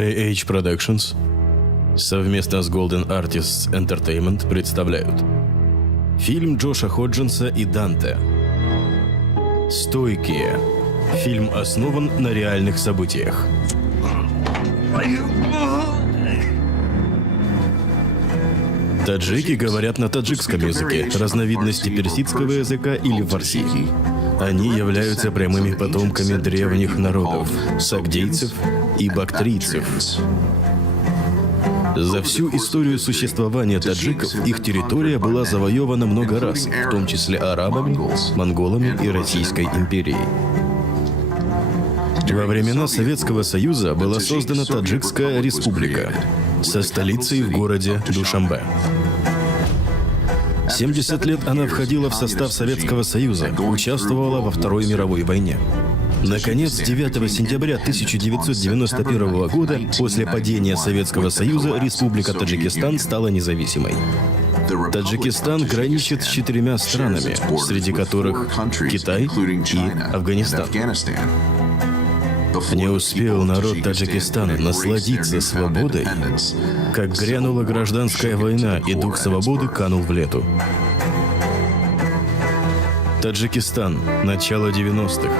JH Productions совместно с Golden Artists Entertainment представляют фильм Джоша Ходжинса и Данте «Стойкие». Фильм основан на реальных событиях. Таджики говорят на таджикском языке, разновидности персидского языка или фарси. Они являются прямыми потомками древних народов – сагдейцев и бактрийцев. За всю историю существования таджиков их территория была завоевана много раз, в том числе арабами, монголами и Российской империей. Во времена Советского Союза была создана Таджикская республика со столицей в городе Душанбе. 70 лет она входила в состав Советского Союза, участвовала во Второй мировой войне. Наконец, 9 сентября 1991 года, после падения Советского Союза, Республика Таджикистан стала независимой. Таджикистан граничит с 4 странами, среди которых Китай и Афганистан. Не успел народ Таджикистана насладиться свободой, как грянула гражданская война, и дух свободы канул в лету. Таджикистан. Начало 90-х.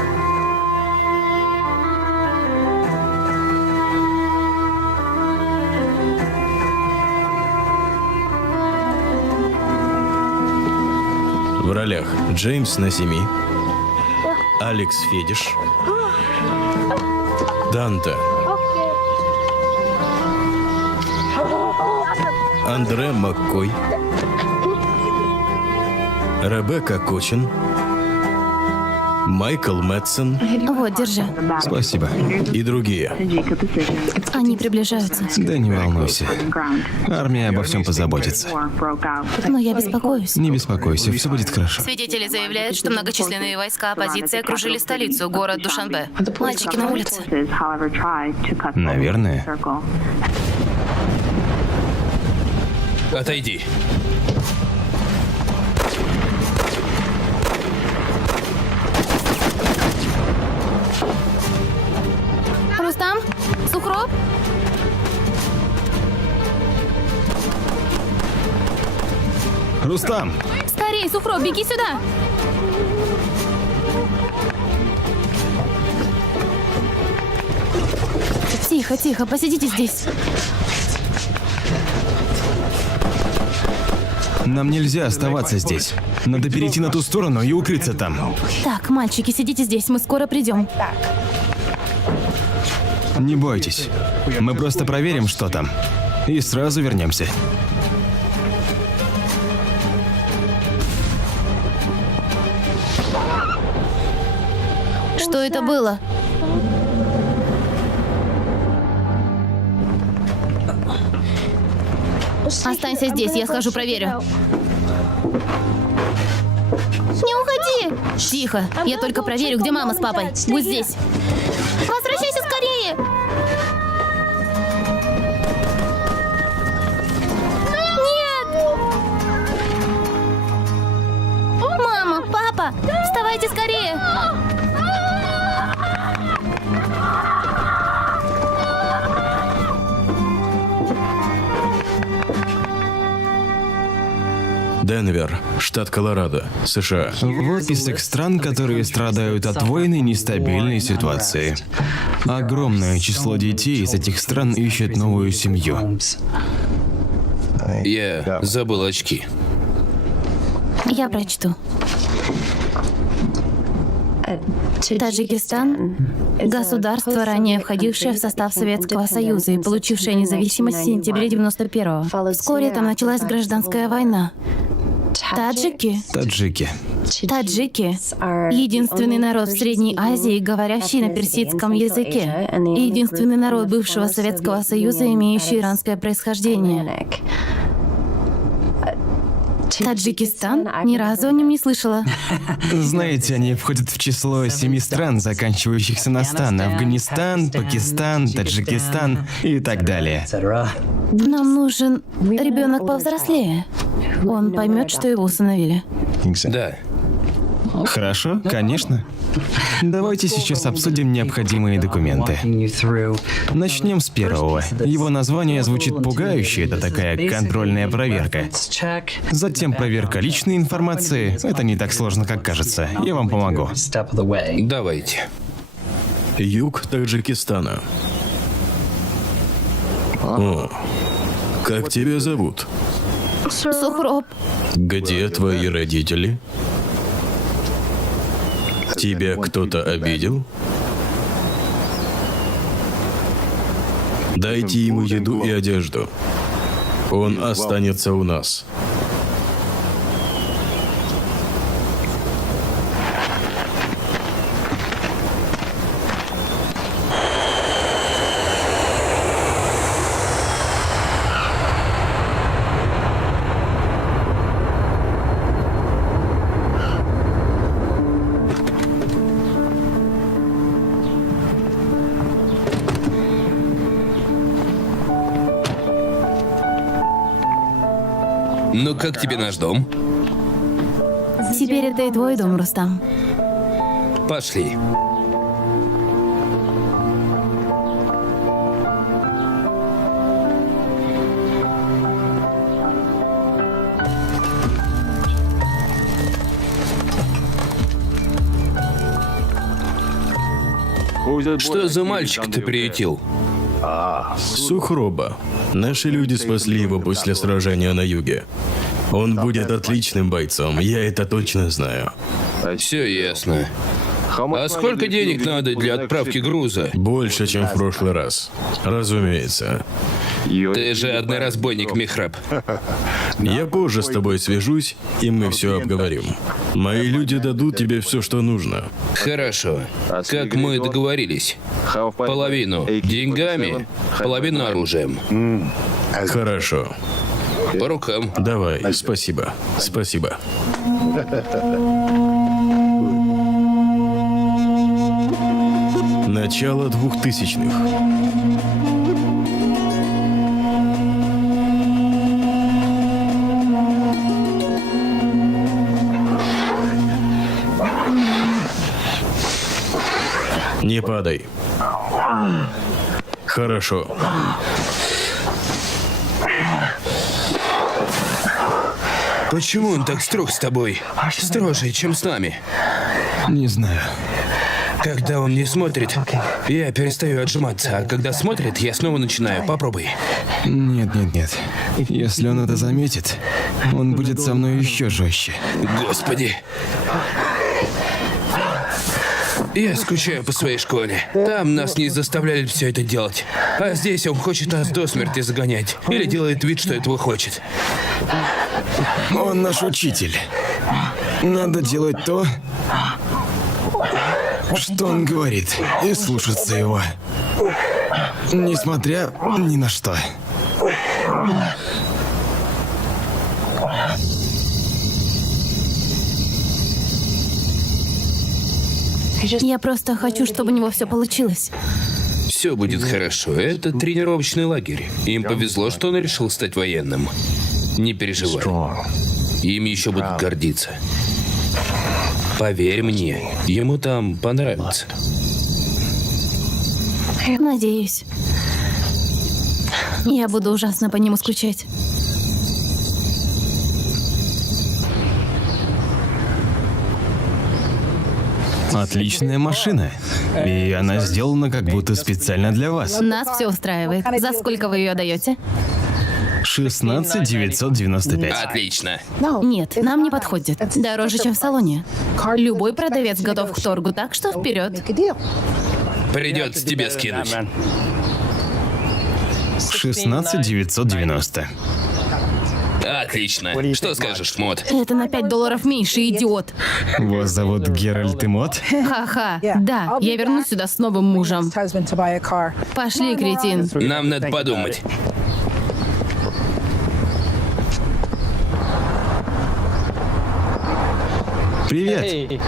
В ролях Джеймс Назими, Алекс Федиш, Данте, Андре Маккой, Ребекка Кочин, Майкл Мэтсон. Вот, держи. Спасибо. И другие. Они приближаются. Да не волнуйся. Армия обо всем позаботится. Но я беспокоюсь. Не беспокойся, все будет хорошо. Свидетели заявляют, что многочисленные войска оппозиции окружили столицу, город Душанбе. Мальчики на улице. Наверное. Отойди. Рустам? Сухроб? Рустам! Скорей, Сухроб, беги сюда! Тихо, тихо, посидите здесь. Нам нельзя оставаться здесь. Надо перейти на ту сторону и укрыться там. Так, мальчики, сидите здесь, мы скоро придем. Не бойтесь. Мы просто проверим, что там. И сразу вернемся. Что это было? Останься здесь, я схожу проверю. Не уходи! Тихо, я только проверю, где мама с папой. Будь здесь. Возвращайся скорее! Нет! Мама, папа, вставайте скорее! Денвер, штат Колорадо, США. Вот список стран, которые страдают от войны и нестабильной ситуации. Огромное число детей из этих стран ищет новую семью. Я забыл очки. Я прочту. Таджикистан – государство, ранее входившее в состав Советского Союза и получившее независимость в сентябре 91-го. Вскоре там началась гражданская война. Таджики – Таджики. единственный народ в Средней Азии, говорящий на персидском языке, и единственный народ бывшего Советского Союза, имеющий иранское происхождение. Таджикистан? Ни разу о нем не слышала. Знаете, они входят в число 7 стран, заканчивающихся на стан. Афганистан, Пакистан, Таджикистан и так далее. Нам нужен ребенок повзрослее. Он поймет, что его усыновили. Да. Хорошо, конечно. Давайте сейчас обсудим необходимые документы. Начнем с первого. Его название звучит пугающе, это такая контрольная проверка. Затем проверка личной информации. Это не так сложно, как кажется. Я вам помогу. Давайте. Юг Таджикистана. О, как тебя зовут? Сухроб. Где твои родители? Тебя кто-то обидел? Дайте ему еду и одежду. Он останется у нас. Ну как тебе наш дом? Теперь это и твой дом, Рустам. Пошли. Что за мальчик ты приютил? Сухроба. Наши люди спасли его после сражения на юге. Он будет отличным бойцом, я это точно знаю. Все ясно. А сколько денег надо для отправки груза? Больше, чем в прошлый раз. Разумеется. Ты же одный разбойник, Михраб. Я позже с тобой свяжусь, и мы все обговорим. Мои люди дадут тебе все, что нужно. Хорошо. Как мы договорились. Половину деньгами, половину оружием. Хорошо. По рукам. Давай, спасибо. Спасибо. Начало 2000-х. Не падай. Хорошо. Почему он так строг с тобой? Строже, чем с нами. Не знаю. Когда он не смотрит, я перестаю отжиматься, а когда смотрит, я снова начинаю. Попробуй. Нет. Если он это заметит, он будет со мной еще жестче. Господи. Я скучаю по своей школе. Там нас не заставляли все это делать. А здесь он хочет нас до смерти загонять. Или делает вид, что этого хочет. Он наш учитель. Надо делать то, что он говорит, и слушаться его. Несмотря ни на что. Я просто хочу, чтобы у него все получилось. Все будет хорошо. Это тренировочный лагерь. Им повезло, что он решил стать военным. Не переживай. Им еще будут гордиться. Поверь мне, ему там понравится. Надеюсь. Я буду ужасно по нему скучать. Отличная машина. И она сделана как будто специально для вас. Нас все устраивает. За сколько вы ее даете? 16 995. Отлично. Нет, нам не подходит. Дороже, чем в салоне. Любой продавец готов к торгу, так что вперед. Придется тебе скинуть. 16 990. Отлично. Что скажешь, Мод? Это на $5 меньше, идиот. Вас зовут Геральт и Мод? Ха-ха. Да, я вернусь сюда с новым мужем. Пошли, кретин. Нам надо подумать. Привет.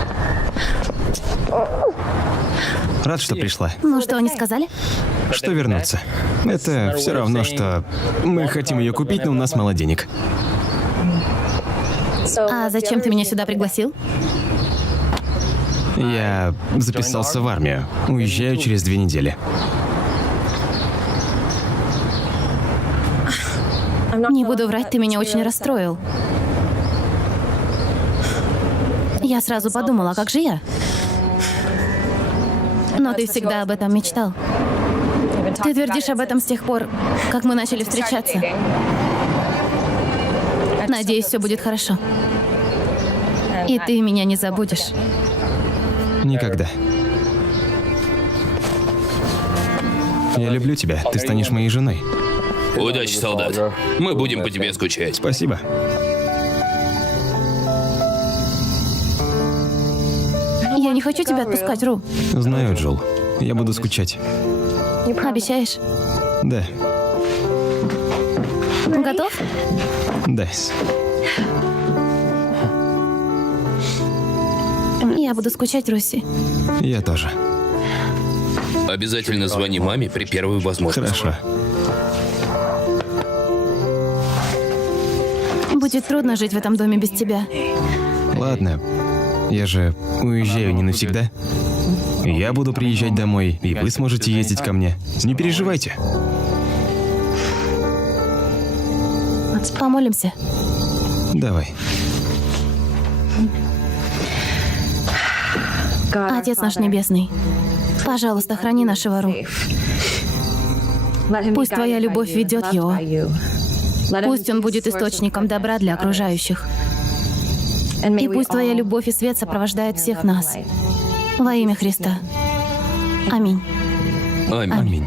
Рад, что пришла. Ну, что они сказали? Что вернуться? Это все равно, что мы хотим ее купить, но у нас мало денег. А зачем ты меня сюда пригласил? Я записался в армию. Уезжаю через 2 недели. Не буду врать, ты меня очень расстроил. Я сразу подумала, как же я? Но ты всегда об этом мечтал. Ты твердишь об этом с тех пор, как мы начали встречаться. Надеюсь, все будет хорошо. И ты меня не забудешь. Никогда. Я люблю тебя. Ты станешь моей женой. Удачи, солдат. Мы будем по тебе скучать. Спасибо. Я не хочу тебя отпускать, Ру. Знаю, Джул. Я буду скучать. Обещаешь? Да. Готов? Да. Я буду скучать, Руси. Я тоже. Обязательно звони маме при первой возможности. Хорошо. Будет трудно жить в этом доме без тебя. Ладно. Я же уезжаю не навсегда. Я буду приезжать домой, и вы сможете ездить ко мне. Не переживайте. Помолимся. Давай. Отец наш Небесный, пожалуйста, храни нашего Ру. Пусть Твоя любовь ведет его. Пусть он будет источником добра для окружающих. И пусть Твоя любовь и свет сопровождают всех нас. Во имя Христа. Аминь. Аминь. Аминь.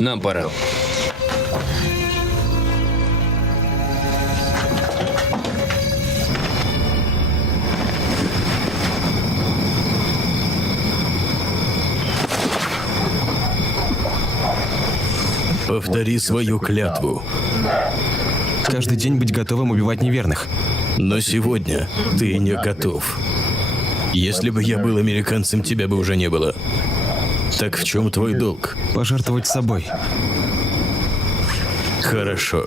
Нам пора. Повтори свою клятву. Каждый день быть готовым убивать неверных. Но сегодня ты не готов. Если бы я был американцем, тебя бы уже не было. Так в чем твой долг? Пожертвовать собой. Хорошо.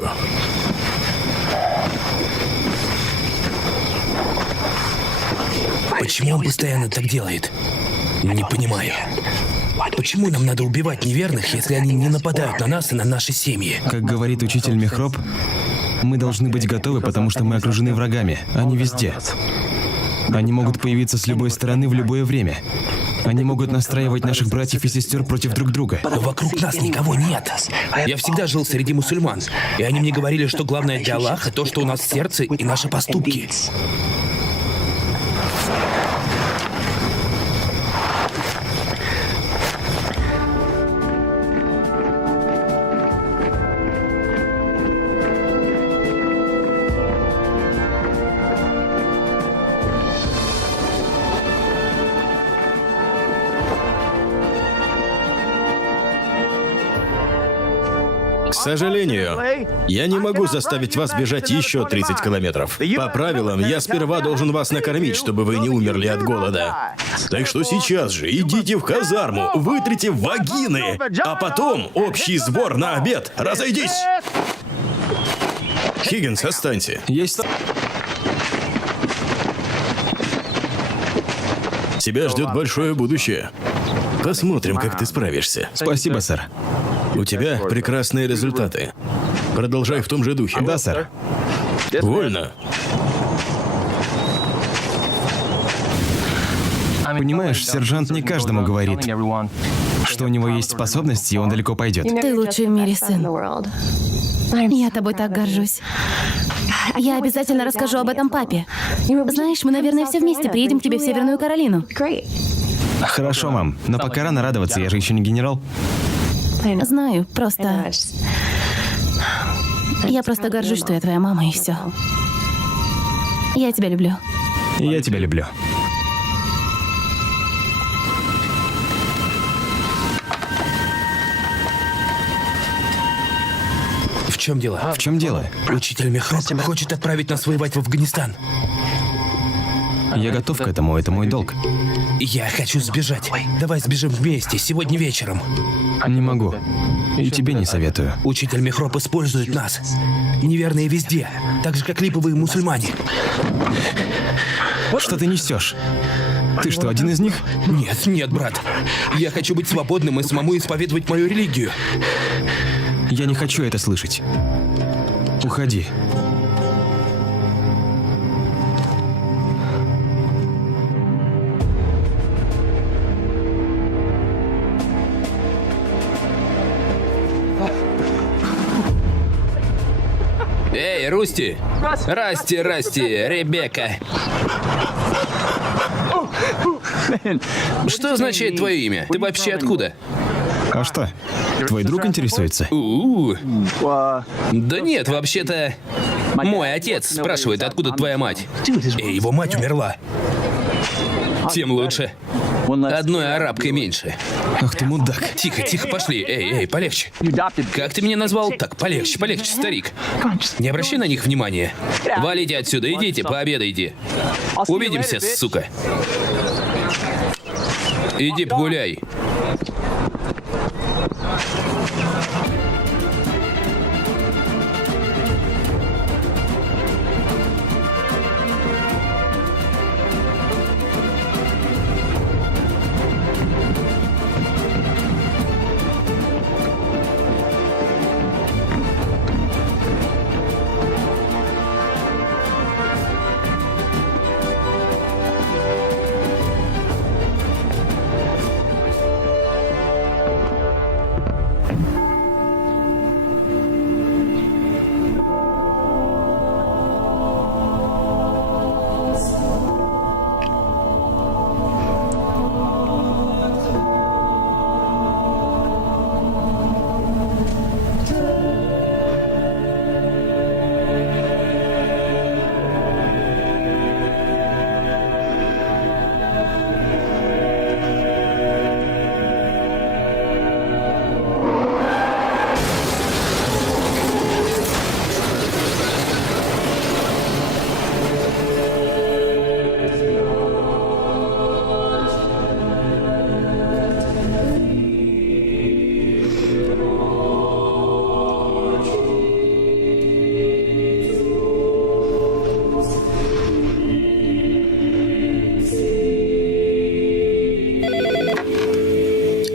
Почему он постоянно так делает? Не понимаю. Почему нам надо убивать неверных, если они не нападают на нас и на наши семьи? Как говорит учитель Мехроб, мы должны быть готовы, потому что мы окружены врагами. Они везде. Они могут появиться с любой стороны в любое время. Они могут настраивать наших братьев и сестер против друг друга. Но вокруг нас никого нет. Я всегда жил среди мусульман, и они мне говорили, что главное для Аллаха то, что у нас в сердце и наши поступки. К сожалению, я не могу заставить вас бежать еще 30 километров. По правилам, я сперва должен вас накормить, чтобы вы не умерли от голода. Так что сейчас же идите в казарму, вытрите вагины, а потом общий сбор на обед. Разойдись! Хиггинс, останься. Есть. Тебя ждет большое будущее. Посмотрим, как ты справишься. Спасибо, сэр. У тебя прекрасные результаты. Продолжай в том же духе. Да, сэр. Вольно. Понимаешь, сержант не каждому говорит, что у него есть способности, и он далеко пойдет. Ты лучший в мире, сын. Я тобой так горжусь. Я обязательно расскажу об этом папе. Знаешь, мы, наверное, все вместе приедем к тебе в Северную Каролину. Хорошо, мам, но пока рано радоваться, я же еще не генерал. Знаю, просто... Я просто горжусь, что я твоя мама, и все. Я тебя люблю. И я тебя люблю. В чем дело? В чем дело? Учитель Мехроб хочет отправить нас воевать в Афганистан. Я готов к этому, это мой долг. Я хочу сбежать. Давай сбежим вместе, сегодня вечером. Не могу. И тебе не советую. Учитель Мехроп использует нас. Неверные везде, так же, как липовые мусульмане. Что ты несешь? Ты что, один из них? Нет, нет, брат. Я хочу быть свободным и самому исповедовать мою религию. Я не хочу это слышать. Уходи. Эй, Русти! Расти, Ребекка! Что означает твое имя? Ты вообще откуда? А что? Твой друг интересуется? Да нет, вообще-то... Мой отец спрашивает, откуда твоя мать. И его мать умерла. Тем лучше. Одной арабкой меньше. Ах ты мудак. Тихо, пошли. Эй, полегче. Как ты меня назвал? Так, полегче, старик. Не обращай на них внимания. Валите отсюда, идите, пообедайте. Увидимся, сука. Иди погуляй.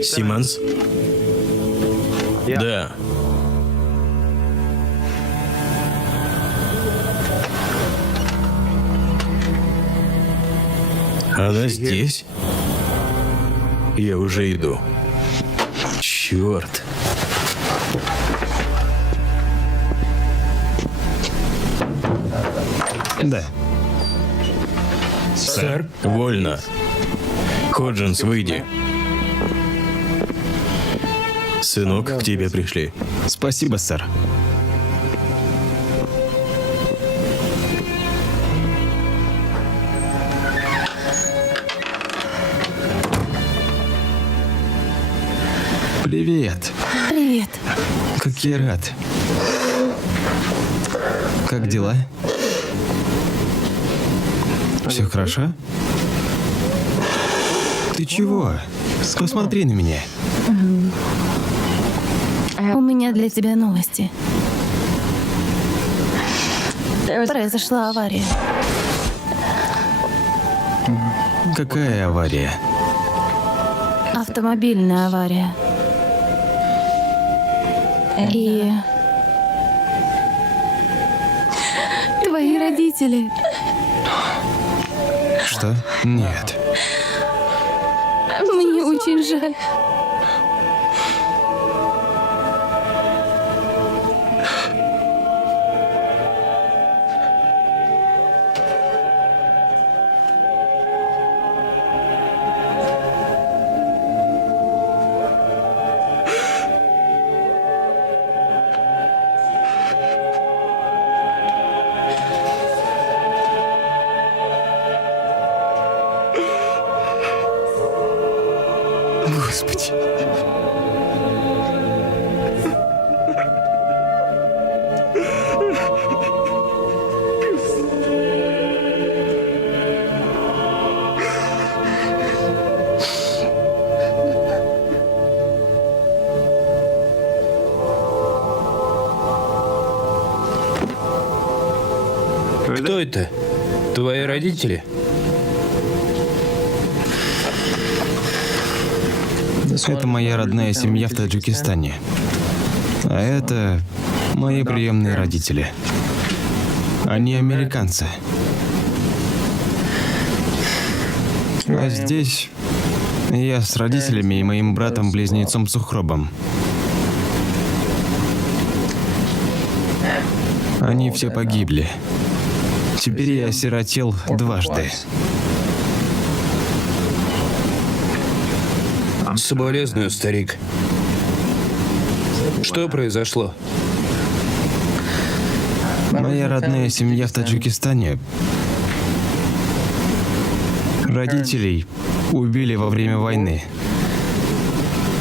Симмонс? Да. Она здесь? Я уже иду. Черт. Да. Сэр? Вольно. Ходжинс, выйди. Сынок, к тебе пришли. Спасибо, сэр. Привет. Привет. Как я рад. Как дела? Все хорошо? Ты чего? Посмотри на меня. У меня для тебя новости. Произошла авария. Какая авария? Автомобильная авария. И... Твои родители. Что? Нет. Мне очень жаль. Господи. Кто это? Твои родители? Это моя родная семья в Таджикистане. А это мои приемные родители. Они американцы. А здесь я с родителями и моим братом-близнецом Сухробом. Они все погибли. Теперь я осиротел дважды. Соболезную, старик. Что произошло? Моя родная семья в Таджикистане. Родителей убили во время войны,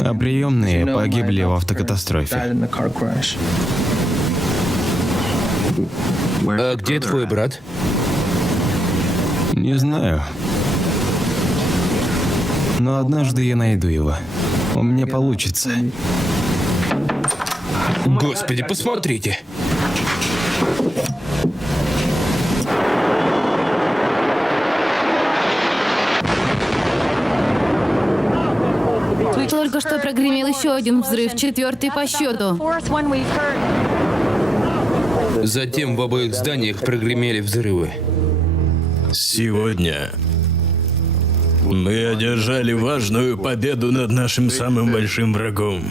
а приемные погибли в автокатастрофе. А где твой брат? Не знаю. Но однажды я найду его. У меня получится. Господи, посмотрите. Только что прогремел еще один взрыв, 4-й по счету. Затем в обоих зданиях прогремели взрывы. Сегодня мы одержали важную победу над нашим самым большим врагом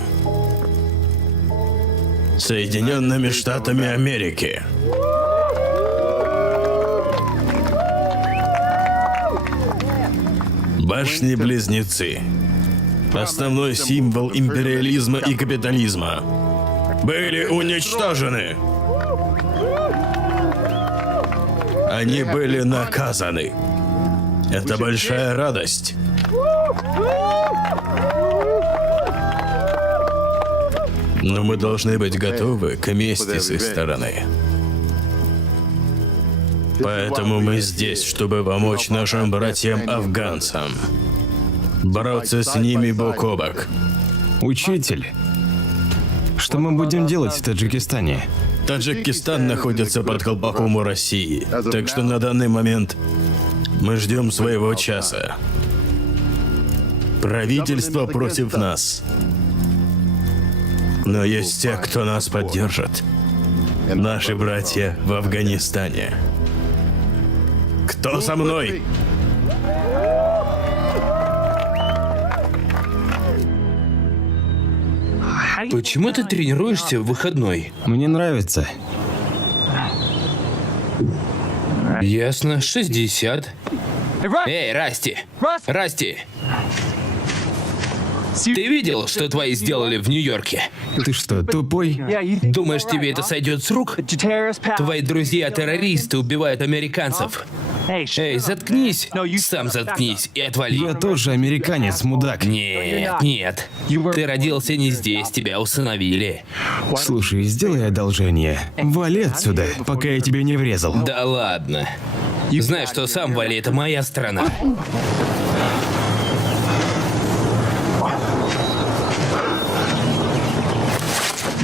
— Соединенными Штатами Америки. Башни-близнецы — основной символ империализма и капитализма — были уничтожены. Они были наказаны. Это большая радость. Но мы должны быть готовы к мести с их стороны. Поэтому мы здесь, чтобы помочь нашим братьям-афганцам бороться с ними бок о бок. Учитель, что мы будем делать в Таджикистане? Таджикистан находится под колпаком у России, так что на данный момент мы ждем своего часа. Правительство против нас. Но есть те, кто нас поддержит. Наши братья в Афганистане. Кто со мной? Почему ты тренируешься в выходной? Мне нравится. Ясно, 60. Эй, Расти! Расти! Ты видел, что твои сделали в Нью-Йорке? Ты что, тупой? Думаешь, тебе это сойдет с рук? Твои друзья-террористы убивают американцев. Эй, заткнись! Сам заткнись и отвали. Я тоже американец, мудак. Нет, нет. Ты родился не здесь, тебя усыновили. Слушай, сделай одолжение. Вали отсюда, пока я тебе не врезал. Да ладно. Знаешь, что сам вали, это моя страна.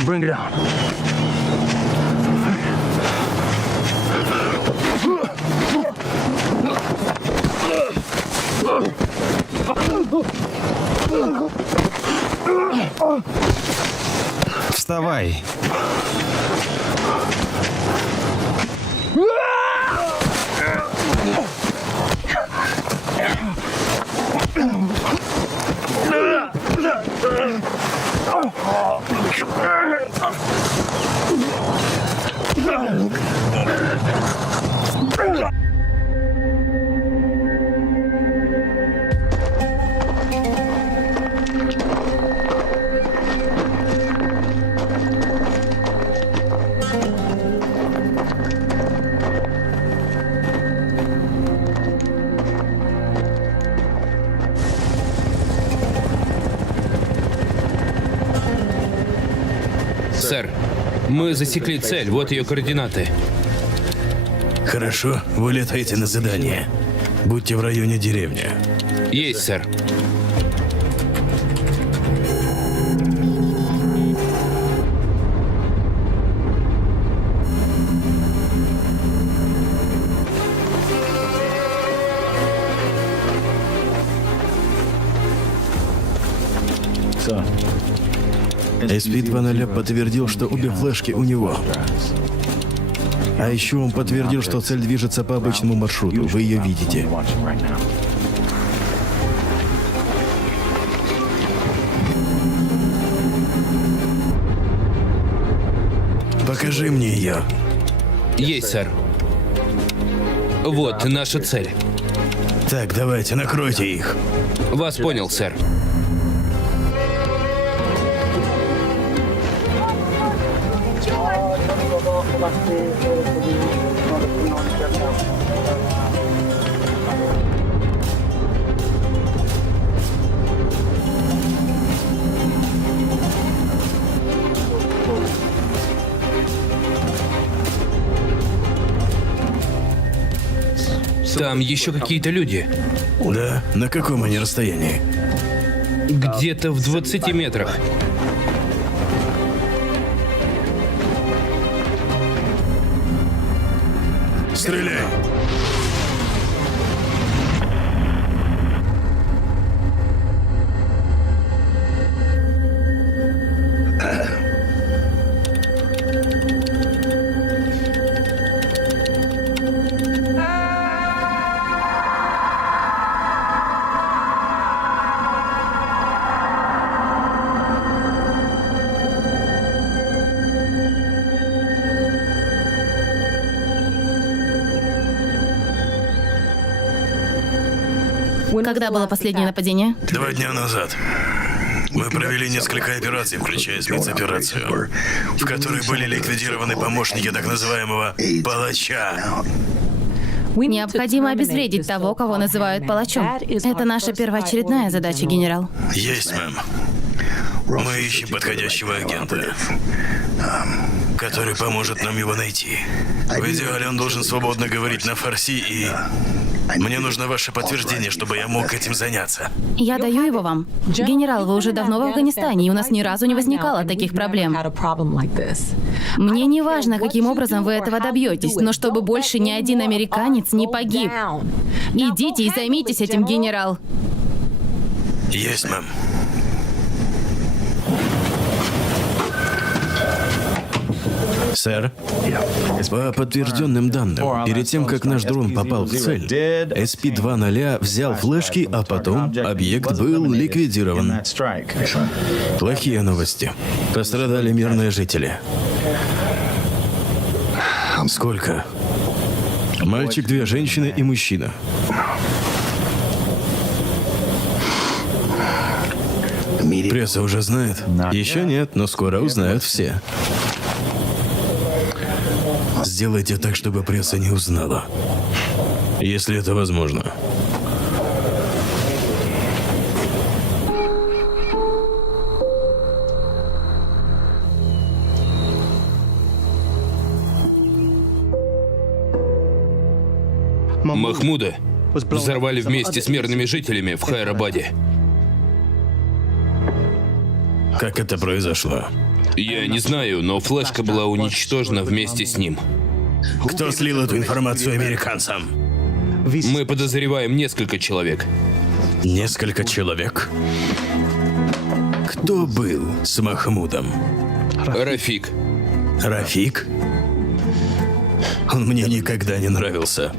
Bring it on. Вставай. Сэр, мы засекли цель, вот ее координаты. Хорошо, вы летаете на задание. Будьте в районе деревни. Есть, сэр. SP-2.0 подтвердил, что обе флешки у него. А еще он подтвердил, что цель движется по обычному маршруту. Вы ее видите. Покажи мне ее. Есть, сэр. Вот наша цель. Так, давайте, накройте их. Вас понял, сэр. Там еще какие-то люди. Да? На каком они расстоянии? Где-то в 20 метрах. Стреляй! Когда было последнее нападение? 2 дня назад. Мы провели несколько операций, включая спецоперацию, в которой были ликвидированы помощники так называемого «палача». Необходимо обезвредить того, кого называют палачом. Это наша первоочередная задача, генерал. Есть, мэм. Мы ищем подходящего агента, который поможет нам его найти. В идеале он должен свободно говорить на фарси, и мне нужно ваше подтверждение, чтобы я мог этим заняться. Я даю его вам. Генерал, вы уже давно в Афганистане, и у нас ни разу не возникало таких проблем. Мне не важно, каким образом вы этого добьетесь, но чтобы больше ни один американец не погиб. Идите и займитесь этим, генерал. Есть, мэм. Сэр, по подтвержденным данным, перед тем, как наш дрон попал в цель, SP-2.0 взял флешки, а потом объект был ликвидирован. Плохие новости. Пострадали мирные жители. Сколько? Мальчик, 2 женщины и мужчина. Пресса уже знает? Еще нет, но скоро узнают все. Сделайте так, чтобы пресса не узнала. Если это возможно. Махмуда взорвали вместе с мирными жителями в Хайрабаде. Как это произошло? Я не знаю, но флешка была уничтожена вместе с ним. Кто слил эту информацию американцам? Мы подозреваем несколько человек. Несколько человек? Кто был с Махмудом? Рафик. Рафик? Он мне никогда не нравился.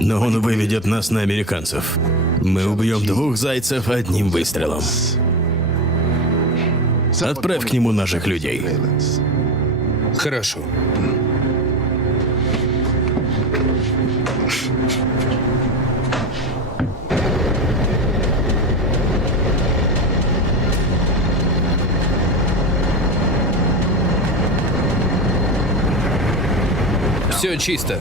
Но он выведет нас на американцев. Мы убьем 2 зайцев одним выстрелом. Отправь к нему наших людей. Хорошо. Все чисто.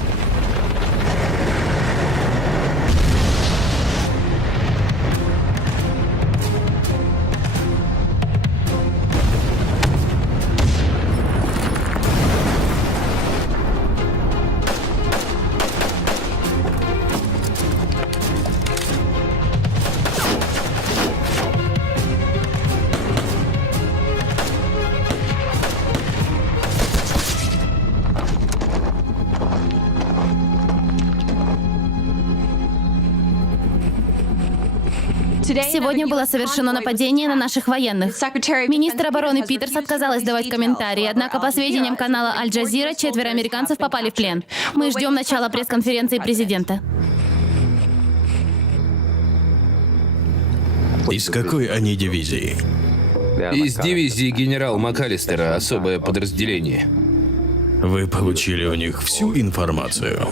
Сегодня было совершено нападение на наших военных. Министр обороны Питерс отказалась давать комментарии, однако по сведениям канала Аль-Джазира, 4 американцев попали в плен. Мы ждем начала пресс-конференции президента. Из какой они дивизии? Из дивизии генерал МакАлистера особое подразделение. Вы получили у них всю информацию?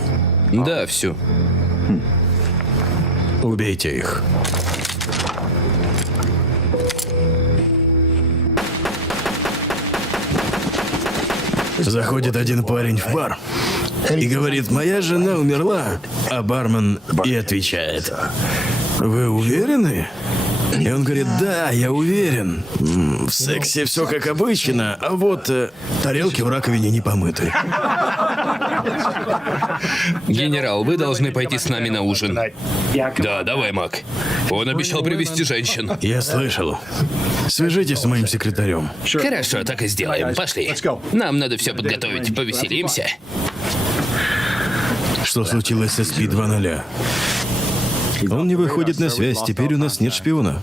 Да, всю. Убейте их. Заходит один парень в бар и говорит: «Моя жена умерла», а бармен и отвечает: «Вы уверены?» И он говорит: «Да, я уверен. В сексе все как обычно, а вот тарелки в раковине не помыты». Генерал, вы должны пойти с нами на ужин. Да, давай, Мак. Он обещал привезти женщин. Я слышал. Свяжитесь с моим секретарем. Хорошо, так и сделаем. Пошли. Нам надо все подготовить. Повеселимся. Что случилось со СПИ 2.0? Он не выходит на связь, теперь у нас нет шпиона.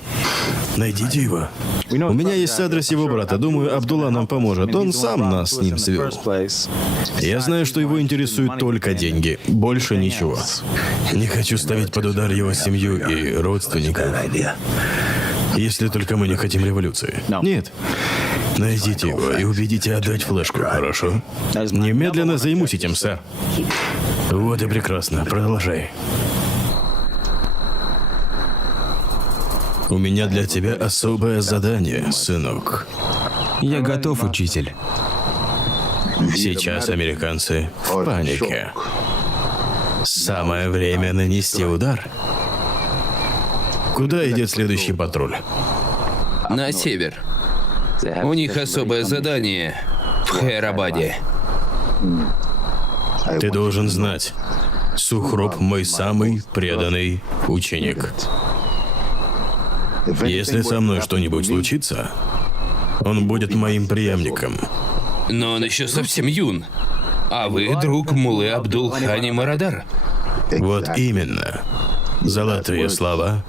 Найдите его. У меня есть адрес его брата. Думаю, Абдулла нам поможет. Он сам нас с ним свел. Я знаю, что его интересуют только деньги. Больше ничего. Не хочу ставить под удар его семью и родственников. Если только мы не хотим революции. Нет. Найдите его и убедите отдать флешку, хорошо? Немедленно займусь этим, сэр. Вот и прекрасно. Продолжай. У меня для тебя особое задание, сынок. Я готов, учитель. Сейчас американцы в панике. Самое время нанести удар. Куда идет следующий патруль? На север. У них особое задание в Хайрабаде. Ты должен знать, Сухроб мой самый преданный ученик. Если со мной что-нибудь случится, он будет моим преемником. Но он еще совсем юн. А вы друг Муллы Абдул-Хани Марадар. Вот именно. Золотые слова.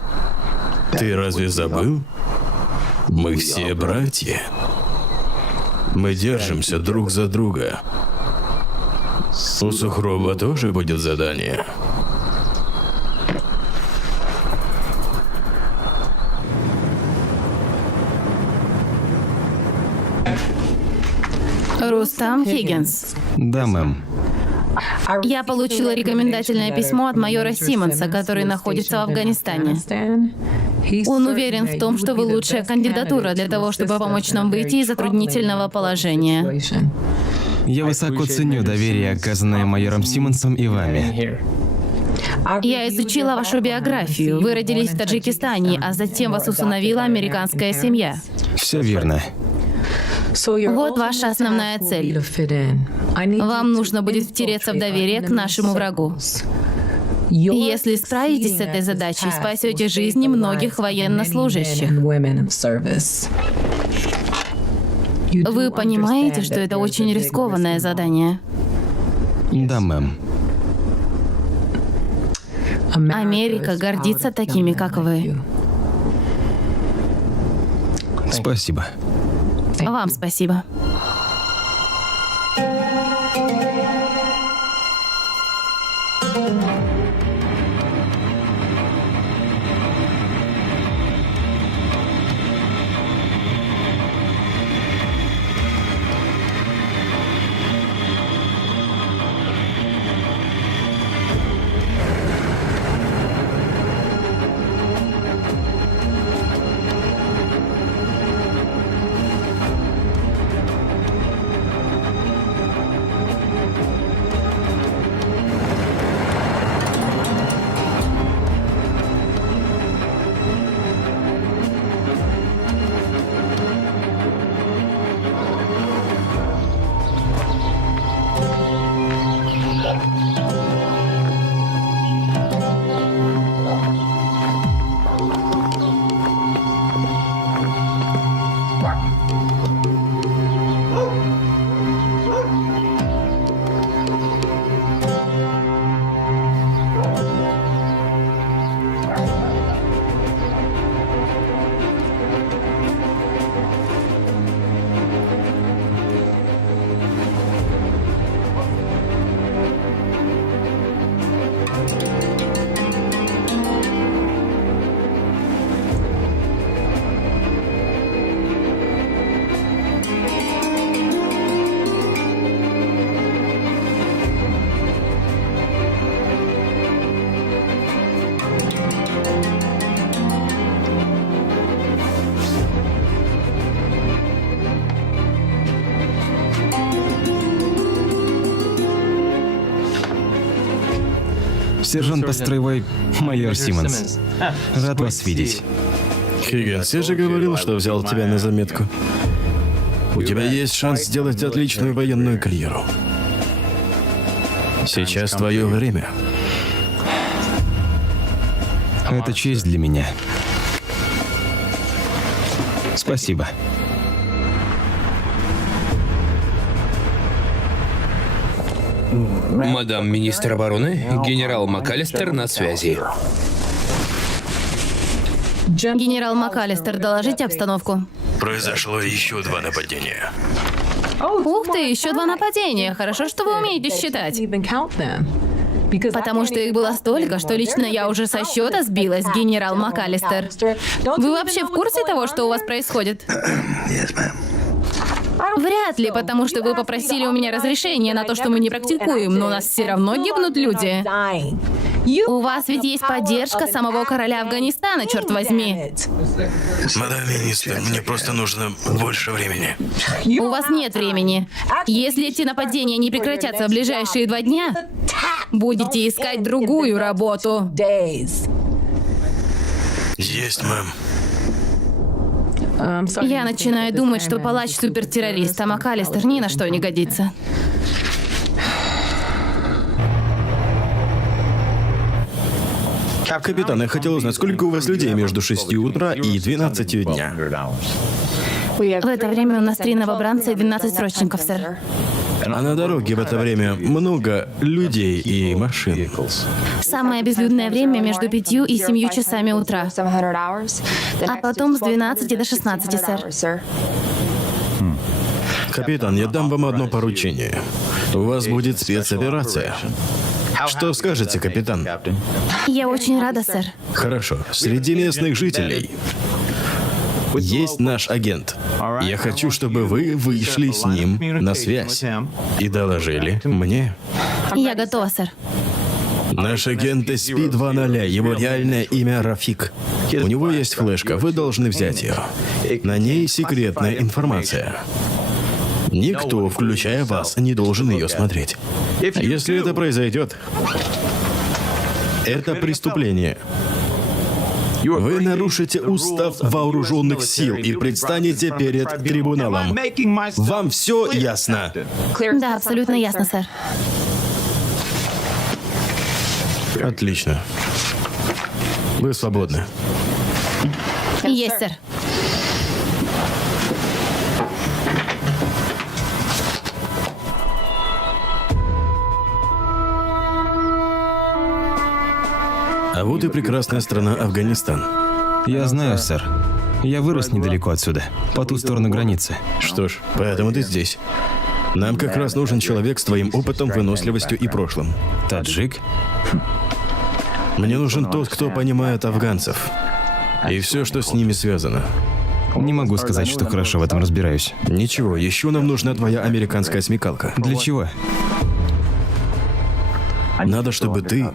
Ты разве забыл? Мы все братья. Мы держимся друг за друга. У Сухроба тоже будет задание. Рустам Хиггинс. Да, мэм. Я получила рекомендательное письмо от майора Симмонса, который находится в Афганистане. Он уверен в том, что вы лучшая кандидатура для того, чтобы помочь нам выйти из затруднительного положения. Я высоко ценю доверие, оказанное майором Симмонсом и вами. Я изучила вашу биографию. Вы родились в Таджикистане, а затем вас усыновила американская семья. Все верно. Вот ваша основная цель. Вам нужно будет втереться в доверие к нашему врагу. Если справитесь с этой задачей, спасете жизни многих военнослужащих. Вы понимаете, что это очень рискованное задание? Да, мэм. Америка гордится такими, как вы. Спасибо. Вам спасибо. Сержант по строевой майор Симмонс. Рад вас видеть. Хиггинс, я же говорил, что взял тебя на заметку. У тебя есть шанс сделать отличную военную карьеру. Сейчас твое время. Это честь для меня. Спасибо. Мадам министр обороны, генерал МакАлистер на связи. Генерал МакАлистер, доложите обстановку. Произошло еще 2 нападения. Ух ты, еще 2 нападения. Хорошо, что вы умеете считать. Потому что их было столько, что лично я уже со счета сбилась, генерал МакАлистер. Вы вообще в курсе того, что у вас происходит? Вряд ли, потому что вы попросили у меня разрешения на то, что мы не практикуем, но у нас все равно гибнут люди. У вас ведь есть поддержка самого короля Афганистана, черт возьми. Мадам министр, мне просто нужно больше времени. У вас нет времени. Если эти нападения не прекратятся в ближайшие 2 дня, будете искать другую работу. Есть, мэм. Я начинаю думать, что палач супертеррорист, а МакАлистер ни на что не годится. Капитан, я хотел узнать, сколько у вас людей между 6 утра и 12 дня? В это время у нас 3 новобранца и 12 срочников, сэр. А на дороге в это время много людей и машин. Самое безлюдное время между 5 и 7 часами утра. А потом с 12 до 16, сэр. Капитан, я дам вам одно поручение. У вас будет спецоперация. Что скажете, капитан? Я очень рада, сэр. Хорошо. Среди местных жителей есть наш агент. Я хочу, чтобы вы вышли с ним на связь и доложили мне. Я готова, сэр. Наш агент SP-2.0, его реальное имя Рафик. У него есть флешка, вы должны взять ее. На ней секретная информация. Никто, включая вас, не должен ее смотреть. Если это произойдет, это преступление. Вы нарушите устав вооруженных сил и предстанете перед трибуналом. Вам все ясно? Да, абсолютно ясно, сэр. Отлично. Вы свободны. Есть, сэр. А вот и прекрасная страна Афганистан. Я знаю, сэр. Я вырос недалеко отсюда, по ту сторону границы. Что ж, поэтому ты здесь. Нам как раз нужен человек с твоим опытом, выносливостью и прошлым. Таджик? Мне нужен тот, кто понимает афганцев. И все, что с ними связано. Не могу сказать, что хорошо в этом разбираюсь. Ничего, еще нам нужна твоя американская смекалка. Для чего? Надо, чтобы ты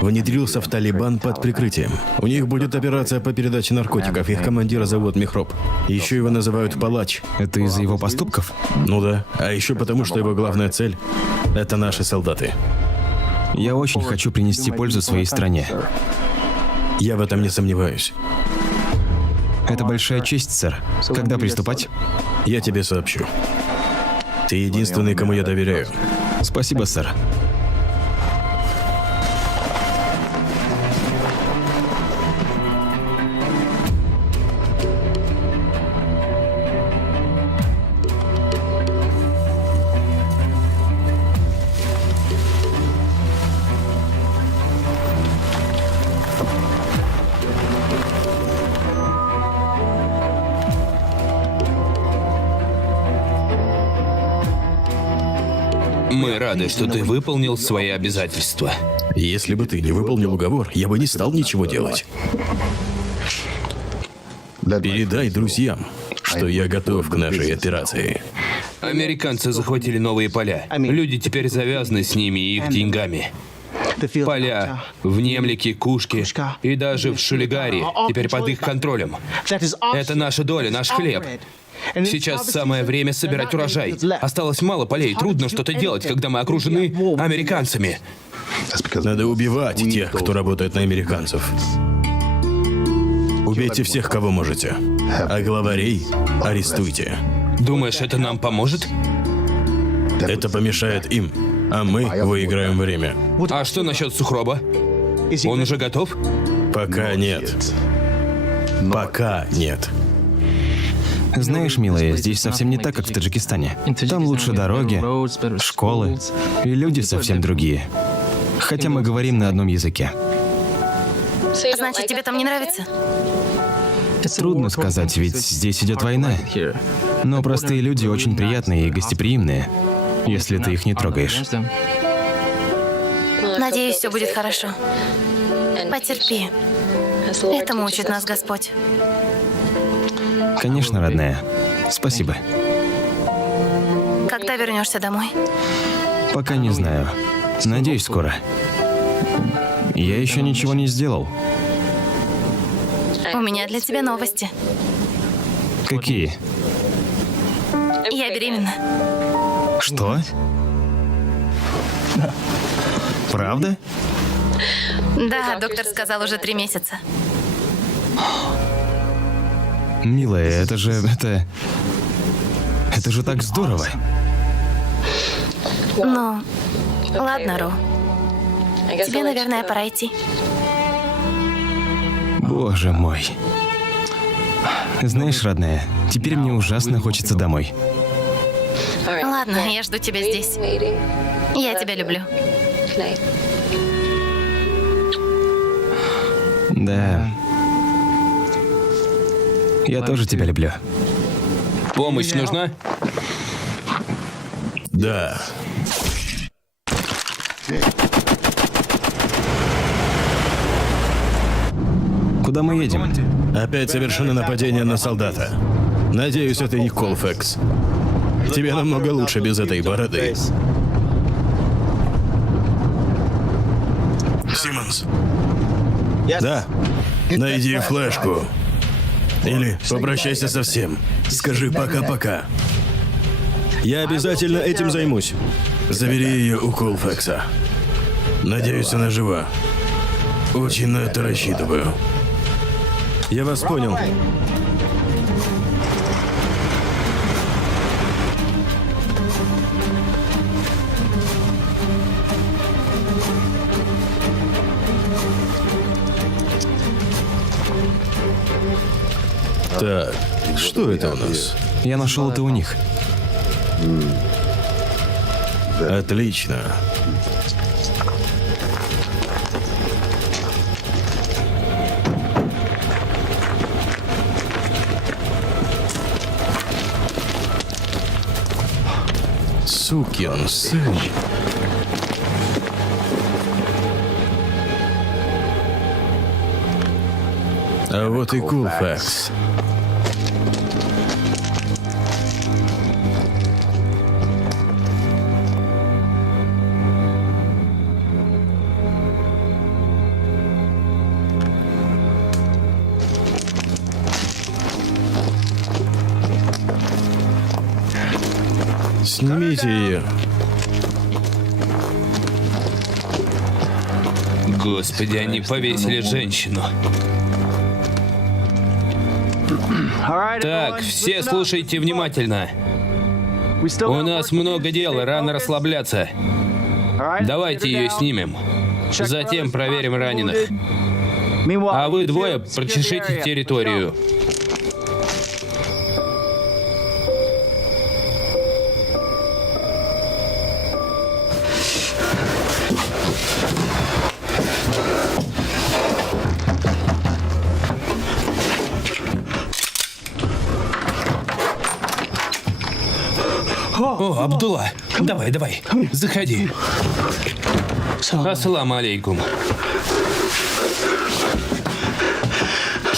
внедрился в Талибан под прикрытием. У них будет операция по передаче наркотиков. Их командира зовут Михроб. Еще его называют Палач. Это из-за его поступков? Ну да. А еще потому, что его главная цель — это наши солдаты. Я очень хочу принести пользу своей стране. Я в этом не сомневаюсь. Это большая честь, сэр. Когда приступать? Я тебе сообщу. Ты единственный, кому я доверяю. Спасибо, сэр. Мы рады, что ты выполнил свои обязательства. Если бы ты не выполнил уговор, я бы не стал ничего делать. Передай друзьям, что я готов к нашей операции. Американцы захватили новые поля. Люди теперь завязаны с ними и их деньгами. Поля в Немлике, Кушке и даже в Шулигаре теперь под их контролем. Это наша доля, наш хлеб. Сейчас самое время собирать урожай. Осталось мало полей, трудно что-то делать, когда мы окружены американцами. Надо убивать тех, кто работает на американцев. Убейте всех, кого можете. А главарей арестуйте. Думаешь, это нам поможет? Это помешает им, а мы выиграем время. А что насчет Сухроба? Он уже готов? Пока нет. Пока нет. Знаешь, милая, здесь совсем не так, как в Таджикистане. Там лучше дороги, школы, и люди совсем другие. Хотя мы говорим на одном языке. Значит, тебе там не нравится? Трудно сказать, ведь здесь идет война. Но простые люди очень приятные и гостеприимные, если ты их не трогаешь. Надеюсь, все будет хорошо. Потерпи. Этому учит нас Господь. Конечно, родная. Спасибо. Когда вернешься домой? Пока не знаю. Надеюсь, скоро. Я еще ничего не сделал. У меня для тебя новости. Какие? Я беременна. Что? Правда? Да, доктор сказал уже 3 месяца. Милая, это же так здорово. Ну, ладно, Ру. Тебе, наверное, пора идти. Боже мой. Знаешь, родная, теперь мне ужасно хочется домой. Ладно, я жду тебя здесь. Я тебя люблю. Да. Я тоже тебя люблю. Помощь нужна? Да. Куда мы едем? Опять совершено нападение на солдата. Надеюсь, это не Колфекс. Тебе намного лучше без этой бороды. Симмонс. Да. Найди флешку. Или попрощайся со всем. Скажи пока-пока. Я обязательно этим займусь. Забери ее у Колфекса. Надеюсь, она жива. Очень на это рассчитываю. Я вас понял. Так, что это у нас? Я нашел это у них. Отлично. Сукин сын. А вот и Колфекс. Снимите ее. Господи, они повесили женщину. Так, все слушайте внимательно. У нас много дел, и рано расслабляться. Давайте ее снимем. Затем проверим раненых. А вы двое прочешите территорию. О, Абдулла, давай, заходи. Ассаламу алейкум.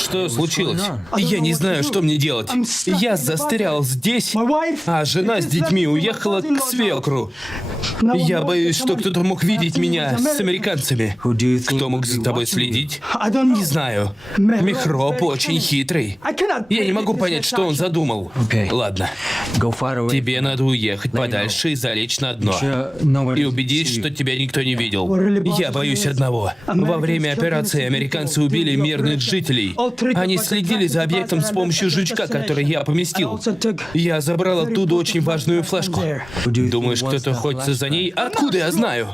Что случилось? Я не знаю, что мне делать. Я застрял здесь, а жена с детьми уехала к свекру. Я боюсь, что кто-то мог видеть меня с американцами. Кто мог за тобой следить? Не знаю. Мехроб очень хитрый. Я не могу понять, что он задумал. Ладно. Тебе надо уехать подальше и залечь на дно. И убедись, что тебя никто не видел. Я боюсь одного. Во время операции американцы убили мирных жителей. Они следили за объектом с помощью жучка, который я поместил. Я забрал оттуда очень важную флешку. Думаешь, кто-то охотится за ней? Откуда я знаю?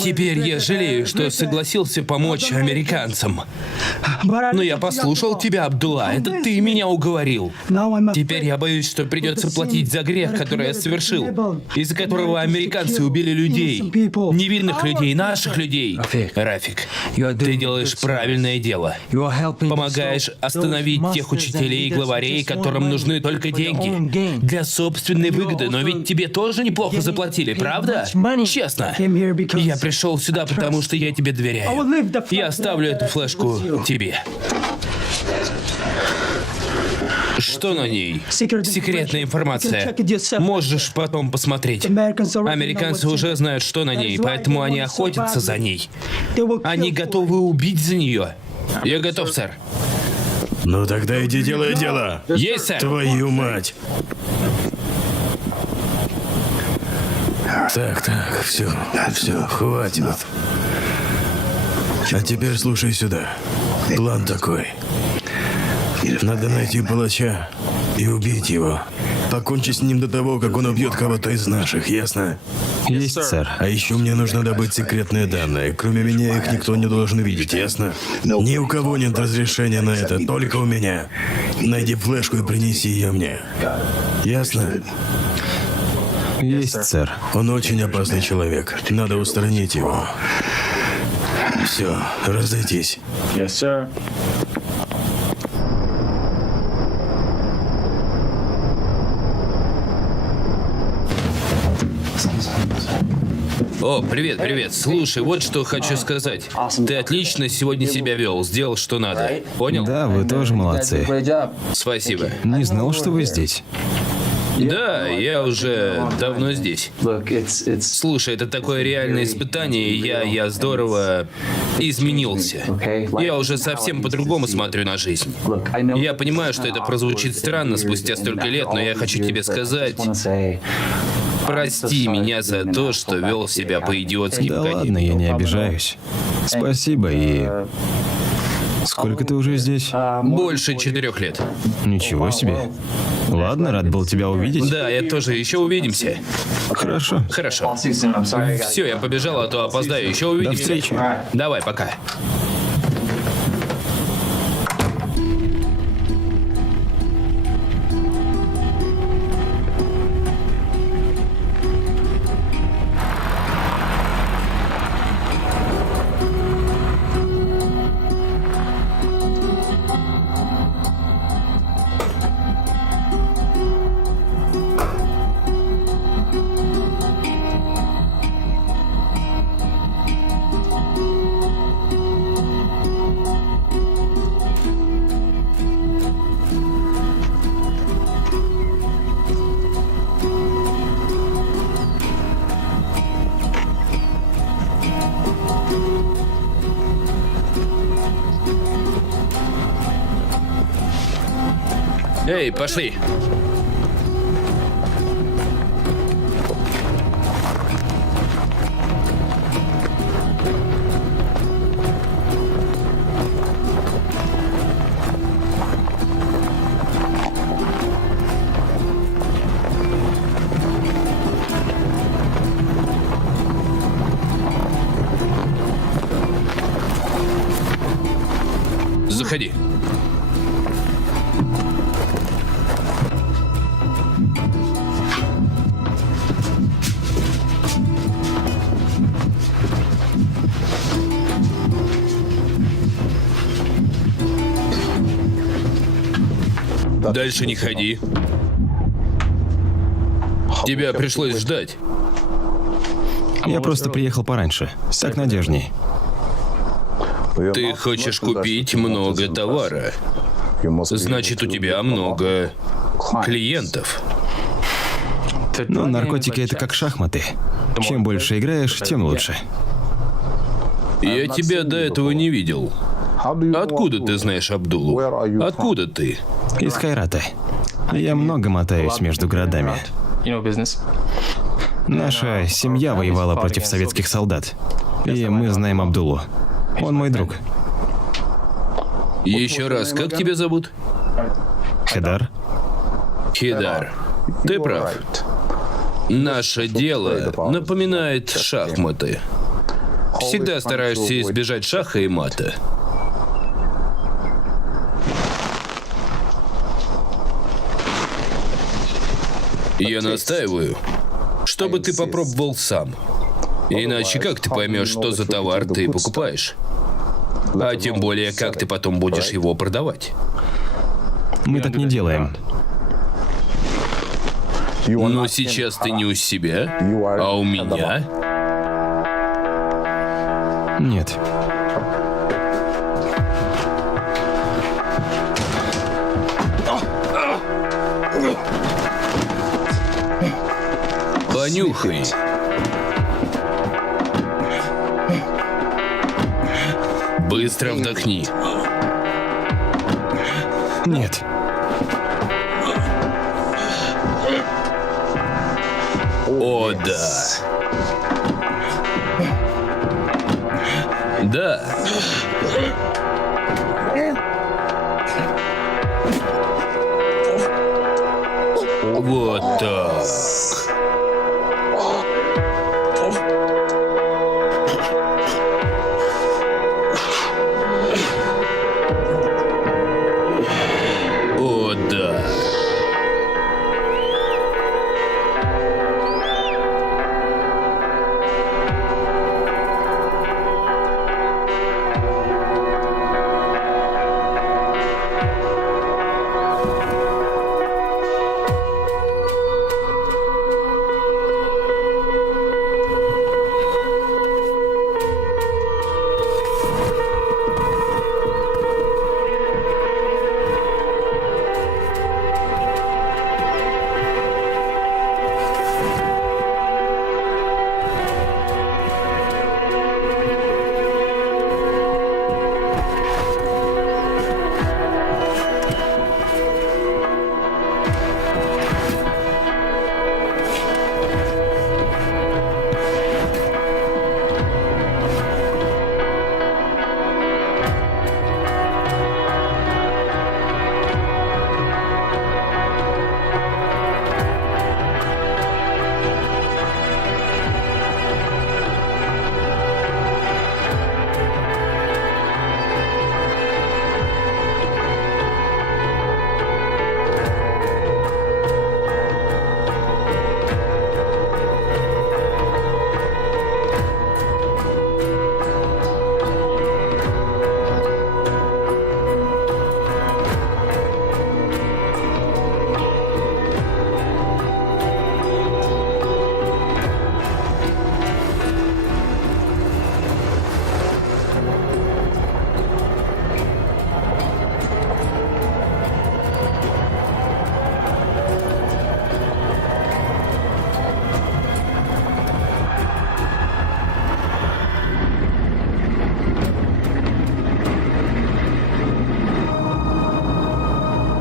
Теперь я жалею, что согласился помочь американцам. Но я послушал тебя, Абдулла. Это ты меня уговорил. Теперь я боюсь, что придется платить за грех, который я совершил, из-за которого американцы убили людей. Невинных людей, наших людей. Рафик, ты делаешь правильное дело. Помогаешь остановить тех учителей и главарей, которым нужны только деньги. Для собственной выгоды. Но ведь тебе тоже неплохо заплатили, правда? Честно. Я пришел сюда, потому что я тебе доверяю. Я оставлю эту флешку тебе. Что на ней? Секретная информация. Можешь потом посмотреть. Американцы уже знают, что на ней, поэтому они охотятся за ней. Они готовы убить за нее. Я готов, сэр. Ну тогда иди делай дело. Есть, сэр. Твою мать. Так, все, хватит. А теперь слушай сюда. План такой. Надо найти палача и убить его. Покончить с ним до того, как он убьет кого-то из наших, ясно? Есть, сэр. А еще мне нужно добыть секретные данные. Кроме меня их никто не должен видеть, ясно? Ни у кого нет разрешения на это, только у меня. Найди флешку и принеси ее мне. Ясно? Есть, сэр. Он очень опасный человек. Надо устранить его. Все, разойтись. О, привет, привет. Слушай, вот что хочу сказать. Ты отлично сегодня себя вел, сделал, что надо. Понял? Да, вы тоже молодцы. Спасибо. Не знал, что вы здесь. Да, я уже давно здесь. Слушай, это такое реальное испытание, и я здорово изменился. Я уже совсем по-другому смотрю на жизнь. Я понимаю, что это прозвучит странно спустя столько лет, но я хочу тебе сказать... Прости меня за то, что вел себя по-идиотски. Да ладно, я не обижаюсь. Спасибо и... Сколько ты уже здесь? Больше 4 лет. Ничего себе. Ладно, рад был тебя увидеть. Да, я тоже. Еще увидимся. Хорошо. Хорошо. Все, я побежал, а то опоздаю. Еще увидимся. До встречи. Давай, пока. Эй, пошли. Заходи. Дальше не ходи. Тебя пришлось ждать. Я просто приехал пораньше. Так надежней. Ты хочешь купить много товара. Значит, у тебя много клиентов. Но наркотики — это как шахматы. Чем больше играешь, тем лучше. Я тебя до этого не видел. Откуда ты знаешь Абдулу? Откуда ты? Из Хайрата. Я много мотаюсь между городами. Наша семья воевала против советских солдат. И мы знаем Абдулу. Он мой друг. Еще раз, как тебя зовут? Хедар? Хидар. Ты прав. Наше дело напоминает шахматы. Всегда стараешься избежать шаха и мата. Я настаиваю, чтобы ты попробовал сам. Иначе как ты поймешь, что за товар ты покупаешь? А тем более, как ты потом будешь его продавать? Мы так не делаем. Но сейчас ты не у себя, а у меня. Нет. Понюхай. Быстро вдохни. Нет. О, да. Да. Вот так. О, да.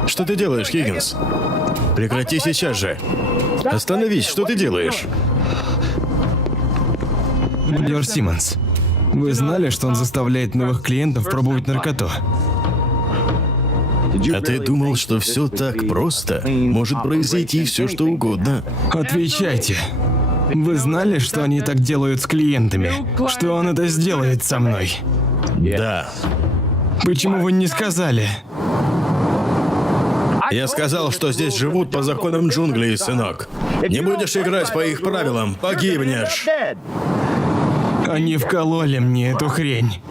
Что ты делаешь, Хиггинс? Прекрати сейчас же. Остановись, что ты делаешь? Майор Симмонс, вы знали, что он заставляет новых клиентов пробовать наркоту? А ты думал, что все так просто? Может произойти все, что угодно. Отвечайте. Вы знали, что они так делают с клиентами? Что он это сделает со мной? Да. Почему вы не сказали? Я сказал, что здесь живут по законам джунглей, сынок. Не будешь играть по их правилам, погибнешь. Они вкололи мне эту хрень.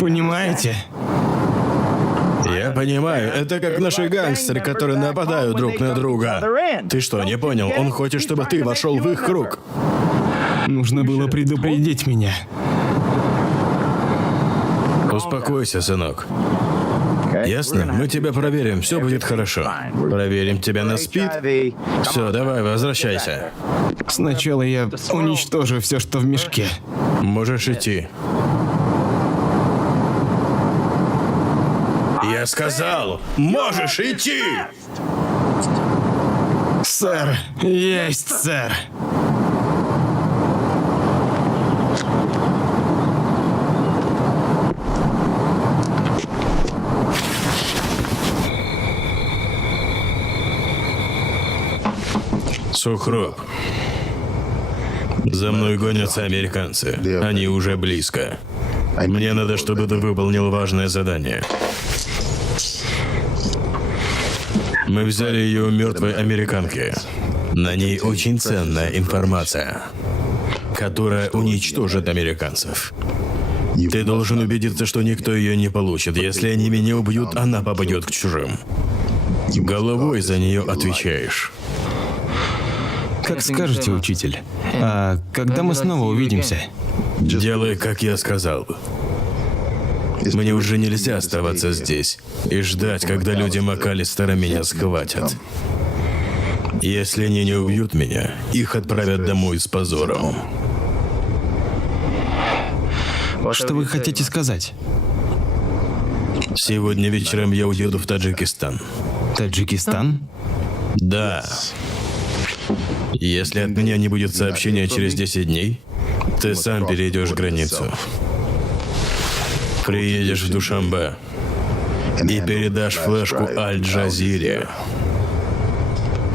Понимаете? Я понимаю, это как наши гангстеры, которые нападают друг на друга. Ты что, не понял? Он хочет, чтобы ты вошел в их круг. Нужно было предупредить меня. Успокойся, сынок. Ясно? Мы тебя проверим, все будет хорошо. Проверим тебя на спид. Все, давай, возвращайся. Сначала я уничтожу все, что в мешке. Можешь идти. Я сказал, можешь идти! Сэр, есть, сэр. Сухроб. За мной гонятся американцы. Они уже близко. Мне надо, чтобы ты выполнил важное задание. Мы взяли ее у мертвой американки. На ней очень ценная информация, которая уничтожит американцев. Ты должен убедиться, что никто ее не получит. Если они меня убьют, она попадет к чужим. Головой за нее отвечаешь. Как скажете, учитель. А когда мы снова увидимся? Делай, как я сказал. Мне уже нельзя оставаться здесь и ждать, когда люди МакАлистера меня схватят. Если они не убьют меня, их отправят домой с позором. Что вы хотите сказать? Сегодня вечером я уеду в Таджикистан. Таджикистан? Да. Если от меня не будет сообщения через 10 дней, ты сам перейдешь границу. Приедешь в Душанбе и передашь флешку Аль-Джазире.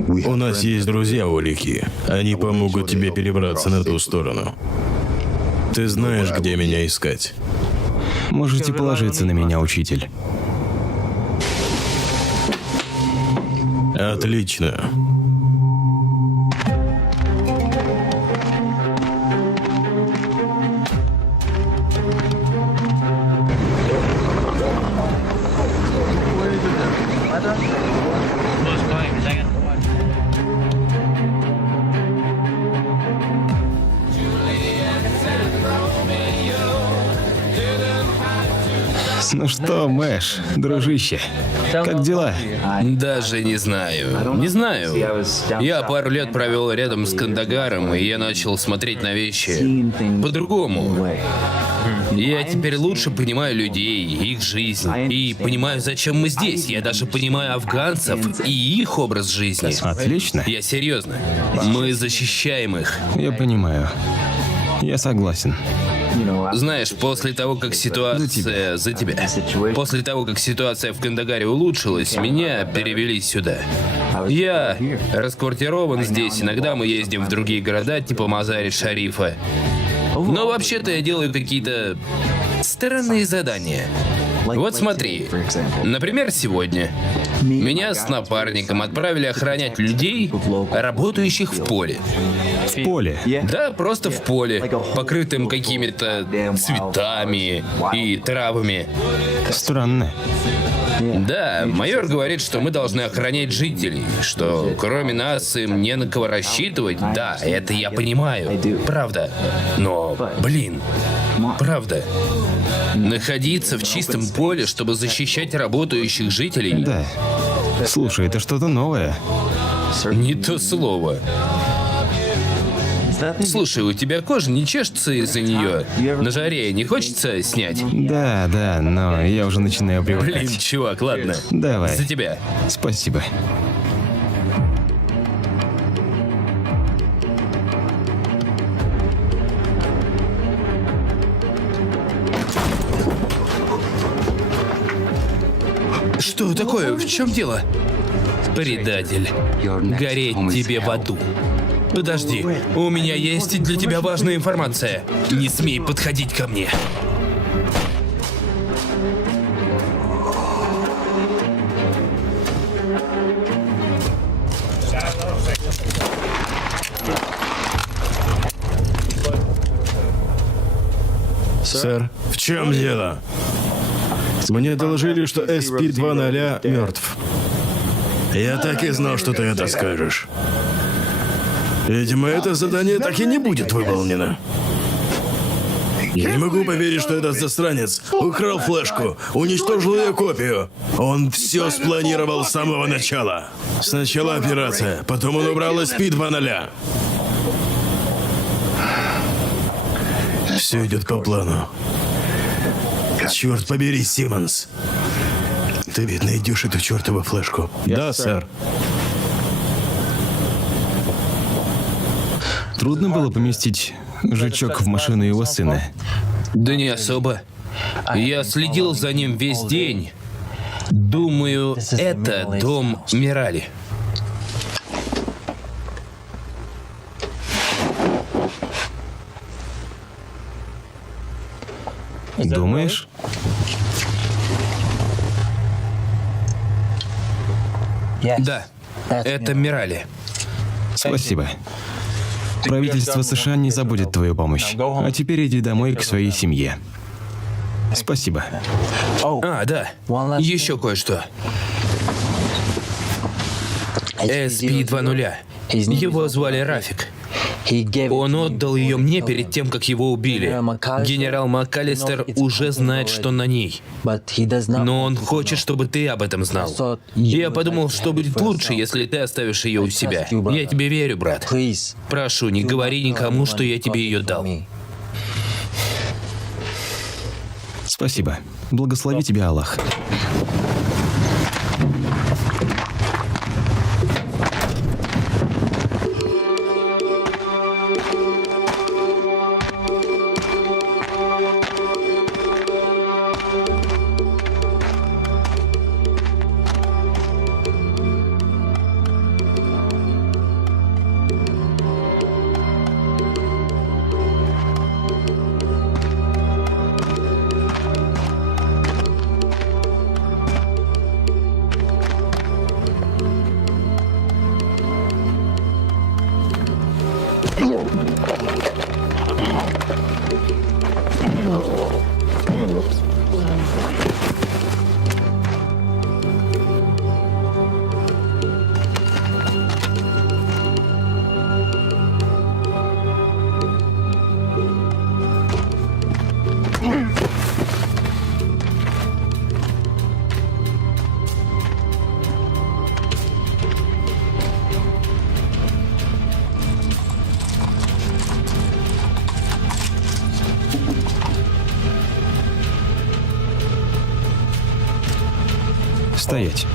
У нас есть друзья у реки. Они помогут тебе перебраться на ту сторону. Ты знаешь, где меня искать. Можете положиться на меня, учитель. Отлично. Ну что, Мэш, дружище, как дела? Даже не знаю. Не знаю. Я пару лет провел рядом с Кандагаром, и я начал смотреть на вещи по-другому. Я теперь лучше понимаю людей, их жизнь, и понимаю, зачем мы здесь. Я даже понимаю афганцев и их образ жизни. Отлично. Я серьезно. Мы защищаем их. Я понимаю. Я согласен. Знаешь, после того, как ситуация... За тебя. После того, как ситуация в Кандагаре улучшилась, меня перевели сюда. Я расквартирован здесь, иногда мы ездим в другие города, типа Мазари-Шарифа. Но вообще-то я делаю какие-то странные задания. Вот смотри, например, сегодня меня с напарником отправили охранять людей, работающих в поле. В поле. Да, просто в поле, покрытым какими-то цветами и травами. Странно. Да, майор говорит, что мы должны охранять жителей, что кроме нас им не на кого рассчитывать. Да, это я понимаю. Правда. Но, блин, правда. Находиться в чистом поле, чтобы защищать работающих жителей? Да. Слушай, это что-то новое. Не то слово. Слушай, у тебя кожа не чешется из-за нее? На жаре не хочется снять? Да, да, но я уже начинаю Блин, привыкать. чувак, ладно. Давай. За тебя. Спасибо. Что такое? В чем дело? Предатель. Гореть тебе в аду. Подожди, у меня есть для тебя важная информация. Не смей подходить ко мне. Сэр, в чем дело? Мне доложили, что SP-200 мертв. Я так и знал, что ты это скажешь. Видимо, это задание так и не будет выполнено. Я не могу поверить, что этот засранец украл флешку, уничтожил ее копию. Он все спланировал с самого начала. Сначала операция, потом он убрал SP 2.0. Все идет по плану. Черт побери, Симмонс. Ты ведь найдешь эту чертову флешку. Да, сэр. Трудно было поместить жучок в машину его сына. Да не особо. Я следил за ним весь день. Думаю, это дом Мирали. Думаешь? Да, это Мирали. Спасибо. Правительство США не забудет твою помощь. А теперь иди домой к своей семье. Спасибо. А, да. Еще кое-что. SP 2.0. Его звали Рафик. Он отдал ее мне перед тем, как его убили. Генерал МакАлистер уже знает, что на ней. Но он хочет, чтобы ты об этом знал. Я подумал, что будет лучше, если ты оставишь ее у себя. Я тебе верю, брат. Прошу, не говори никому, что я тебе ее дал. Спасибо. Благослови тебя Аллах. Стоять.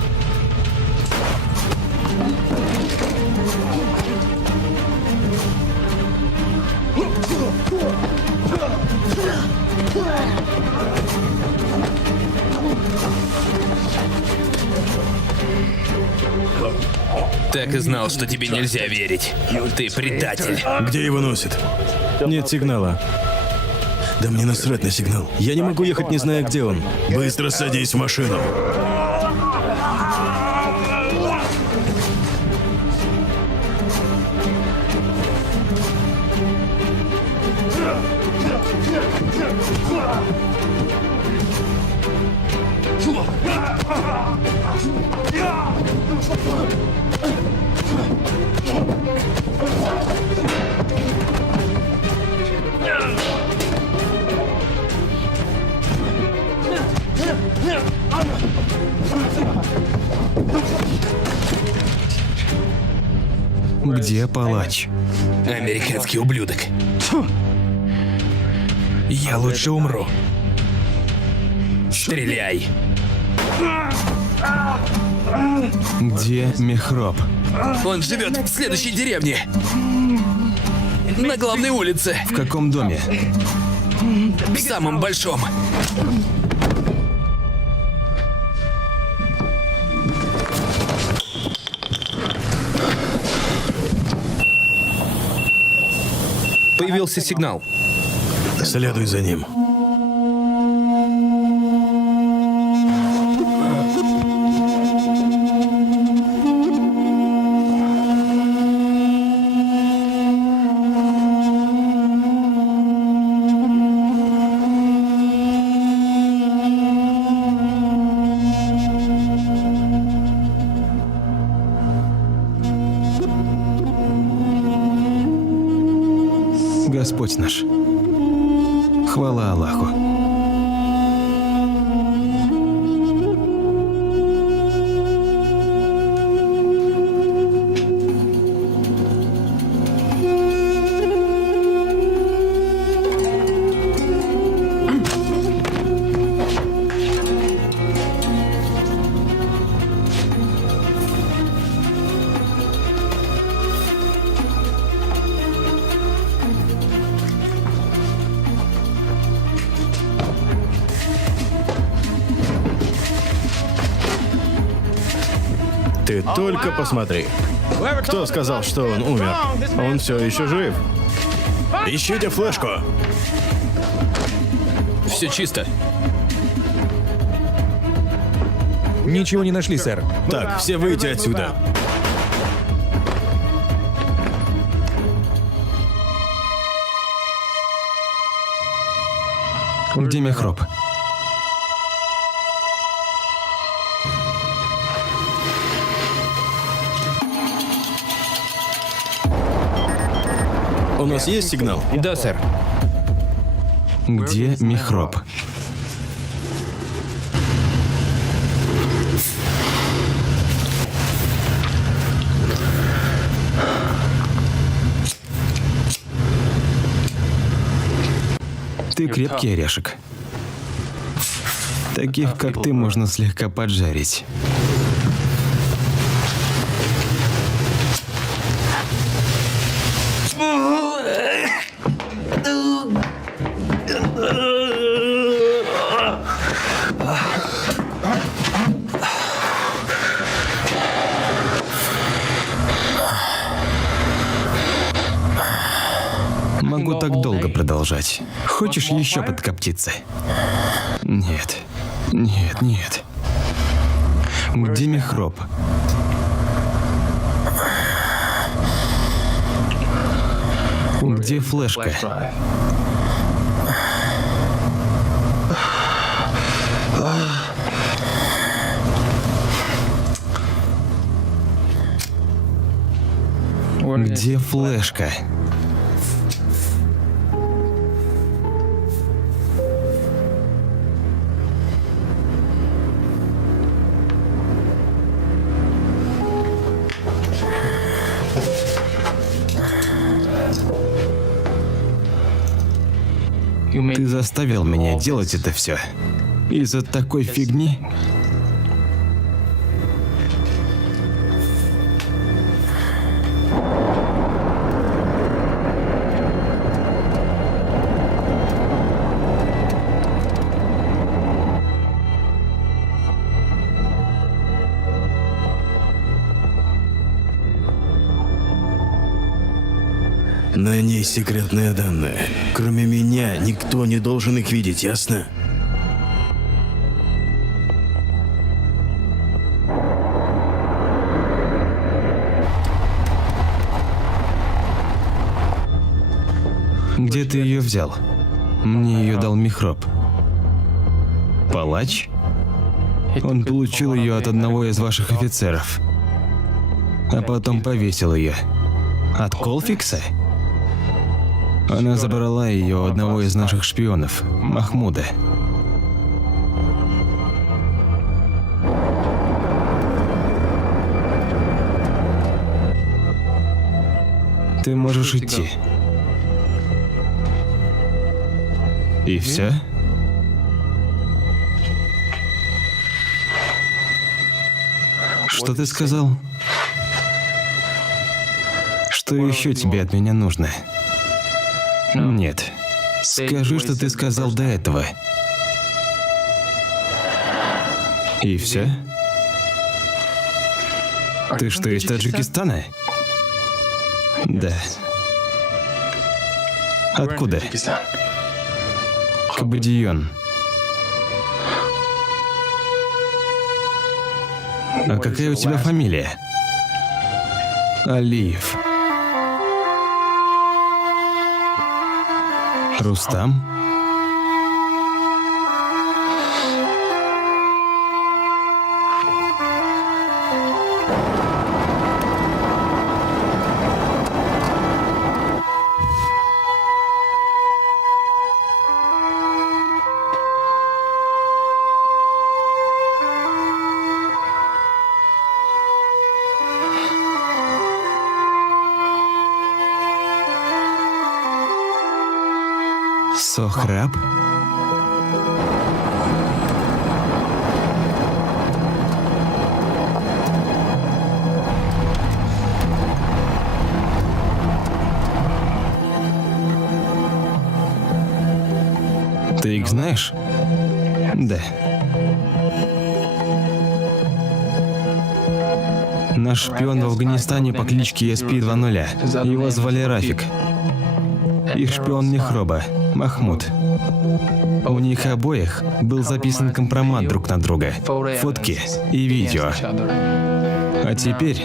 Так и знал, что тебе нельзя верить. Ты предатель. Где его носит? Нет сигнала. Да мне насрать на сигнал. Я не могу ехать, не зная, где он. Быстро садись в машину. Где палач? Американский ублюдок. Я лучше умру. Стреляй. Где Мехроб? Он живет в следующей деревне. На главной улице. В каком доме? В самом большом. Появился сигнал. Следуй за ним. Господь наш, Хвала Аллаху. Ты только посмотри. Кто сказал, что он умер? Он все еще жив. Ищите флешку. Все чисто. Ничего не нашли, сэр. Так, все выйти отсюда. Где Михроб? У нас есть сигнал? Да, сэр. Где Михроб? Ты крепкий орешек. Таких, как ты, можно слегка поджарить. Могу так долго продолжать. Хочешь еще подкоптиться? Нет. Нет, нет. Где Михроб? Где флешка? Где флешка? Ты заставил меня делать это все из-за такой фигни? На ней секретные данные. Кроме меня, никто не должен их видеть, ясно? Где ты ее взял? Мне ее дал Михроб. Палач? Он получил ее от одного из ваших офицеров, а потом повесил ее. От Колфикса? Она забрала ее у одного из наших шпионов, Махмуда. Ты можешь идти. И все? Что ты сказал? Что еще тебе от меня нужно? Нет. Скажи, что ты сказал до этого. И все? Ты что, из Таджикистана? Да. Откуда? Кабадион. А какая у тебя фамилия? Алиев. Рустам? Сохраб? Ты их знаешь? Да. Наш шпион в Афганистане по кличке SP-2.0. Его звали Рафик. Их шпион Мехроба, Махмуд. У них обоих был записан компромат друг на друга. Фотки и видео. А теперь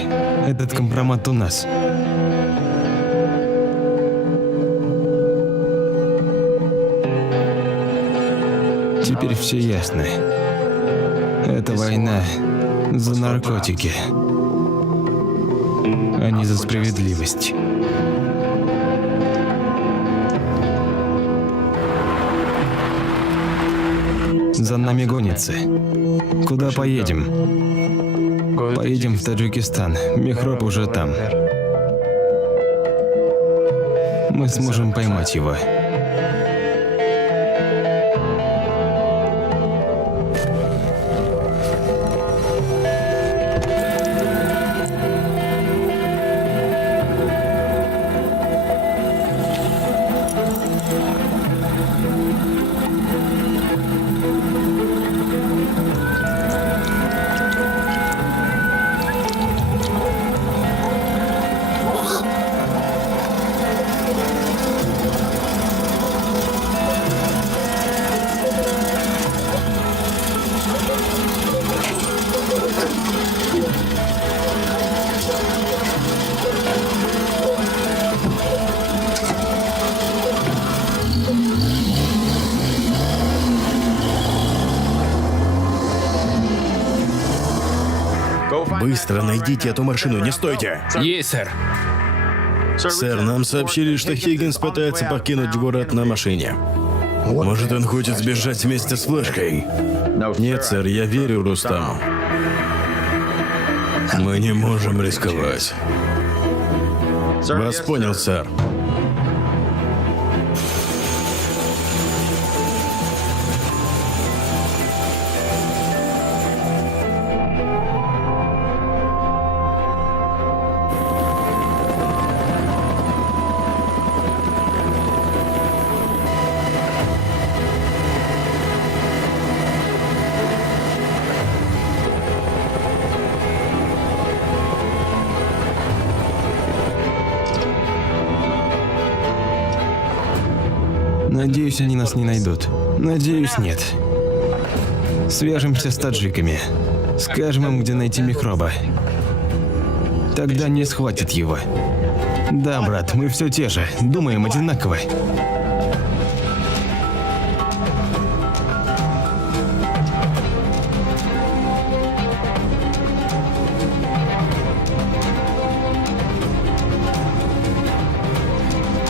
этот компромат у нас. Теперь все ясно. Это война за наркотики, а не за справедливость. За нами гонится. Куда поедем? Поедем в Таджикистан. Мехроб уже там. Мы сможем поймать его. Быстро найдите эту машину, не стойте! Есть, сэр. Сэр, нам сообщили, что Хиггинс пытается покинуть город на машине. Может, он хочет сбежать вместе с флешкой? Нет, сэр, я верю Рустаму. Мы не можем рисковать. Вас понял, сэр. Надеюсь, они нас не найдут. Надеюсь, нет. Свяжемся с таджиками. Скажем им, где найти Мехроба. Тогда не схватят его. Да, брат, мы все те же. Думаем одинаково.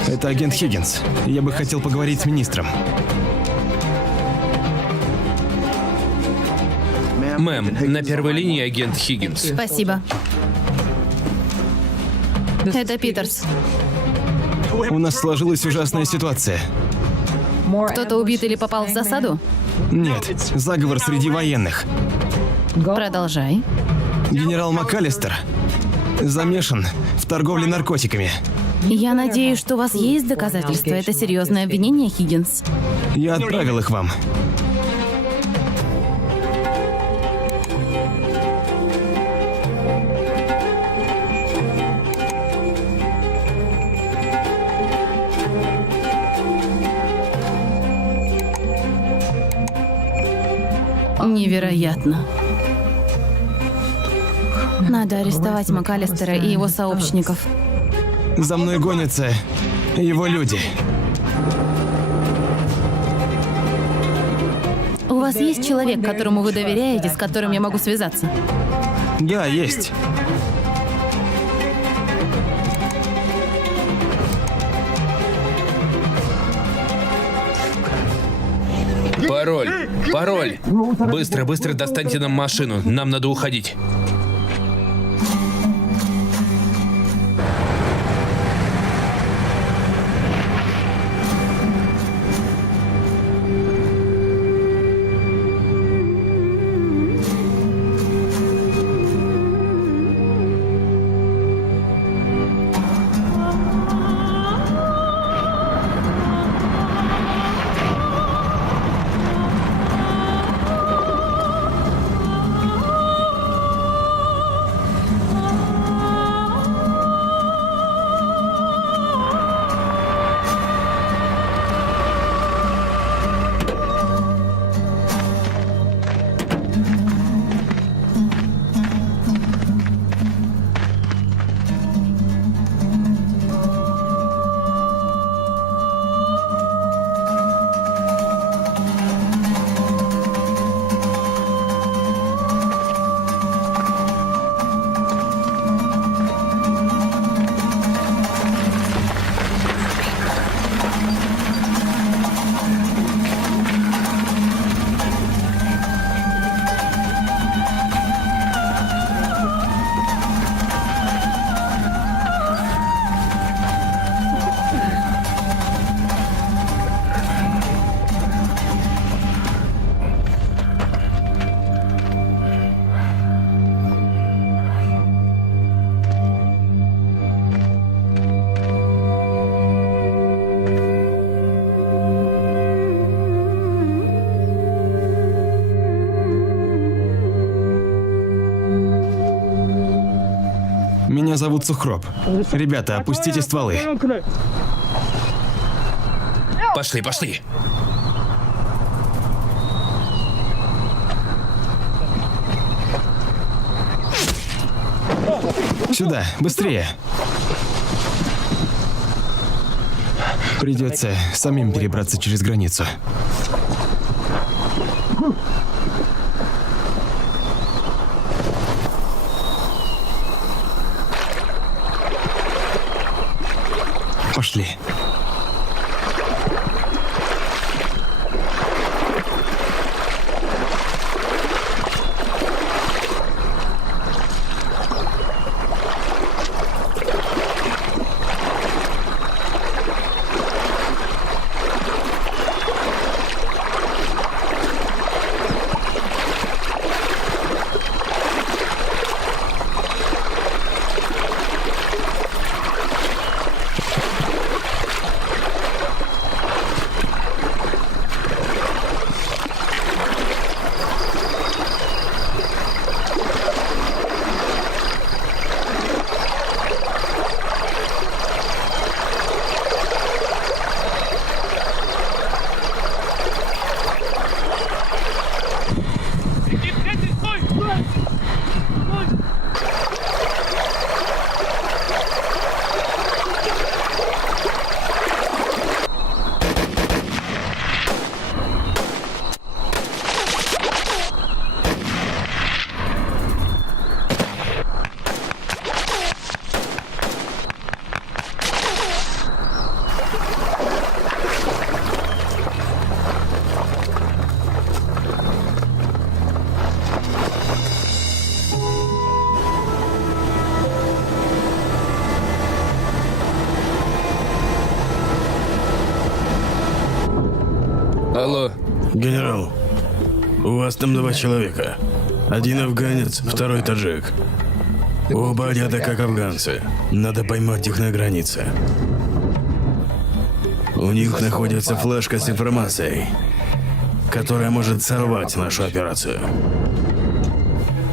Это агент Хиггинс. Я бы хотел поговорить с министром. Мэм, на первой линии агент Хиггинс. Спасибо. Это Питерс. У нас сложилась ужасная ситуация. Кто-то убит или попал в засаду? Нет, заговор среди военных. Продолжай. Генерал МакАлистер замешан в торговле наркотиками. Я надеюсь, что у вас есть доказательства. Это серьезное обвинение, Хиггинс. Я отправил их вам. Невероятно. Надо арестовать МакАлистера и его сообщников. За мной гонятся его люди. У вас есть человек, которому вы доверяете, с которым я могу связаться? Да, есть. Пароль! Пароль! Быстро, быстро достаньте нам машину. Нам надо уходить. зовут Сухроб. Ребята, опустите стволы. Пошли, пошли. Сюда, быстрее. Придется самим перебраться через границу. Пошли. Алло. Генерал, у вас там 2 человека. Один афганец, второй таджик. Оба одеты как афганцы. Надо поймать их на границе. У них находится флешка с информацией, которая может сорвать нашу операцию.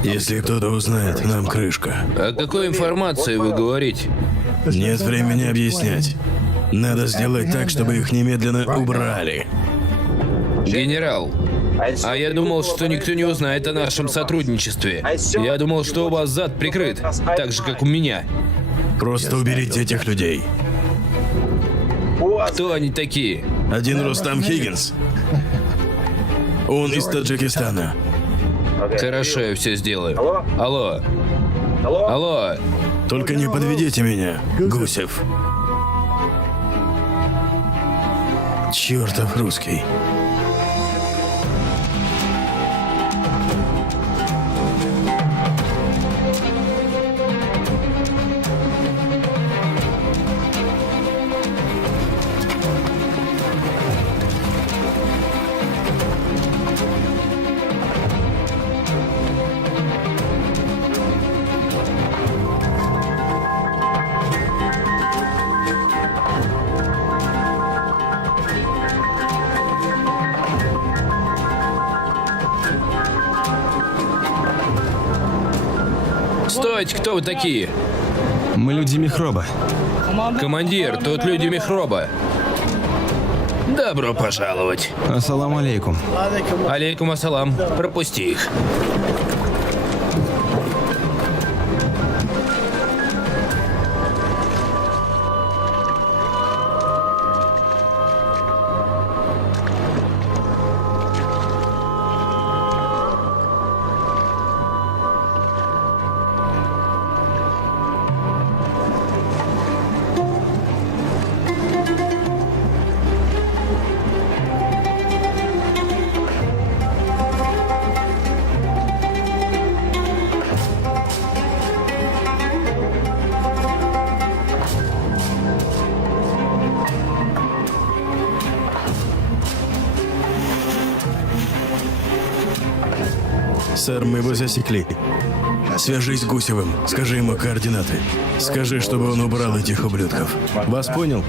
Если кто-то узнает, нам крышка. О какой информации вы говорите? Нет времени объяснять. Надо сделать так, чтобы их немедленно убрали. Генерал, а я думал, что никто не узнает о нашем сотрудничестве. Я думал, что у вас зад прикрыт, так же, как у меня. Просто уберите этих людей. Кто они такие? Один Рустам Хиггинс. Он из Таджикистана. Хорошо, я все сделаю. Алло. Алло. Только не подведите меня, Гусев. Чертов русский. Стойте, кто вы такие? Мы люди Мехроба. Командир, тут люди Мехроба. Добро пожаловать. Ассаламу алейкум. Алейкум ассалам. Пропусти их. Сэр, мы его засекли. Свяжись с Гусевым, скажи ему координаты. Скажи, чтобы он убрал этих ублюдков. Вас понял?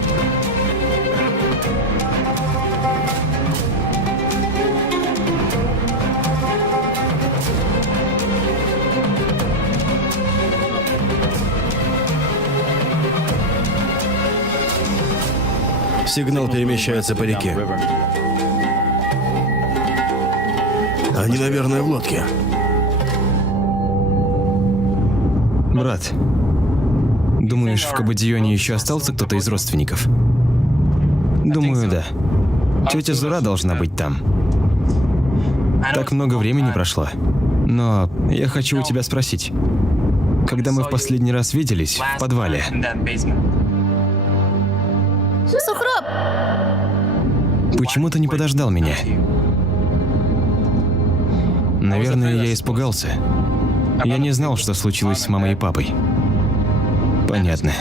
Сигнал перемещается по реке. Они, наверное, в лодке. Брат, думаешь, в Кабадионе еще остался кто-то из родственников? Думаю, да. Тетя Зура должна быть там. Так много времени прошло. Но я хочу у тебя спросить. Когда мы в последний раз виделись в подвале, Сухроб! почему ты не подождал меня? Наверное, я испугался. Я не знал, что случилось с мамой и папой. Понятно.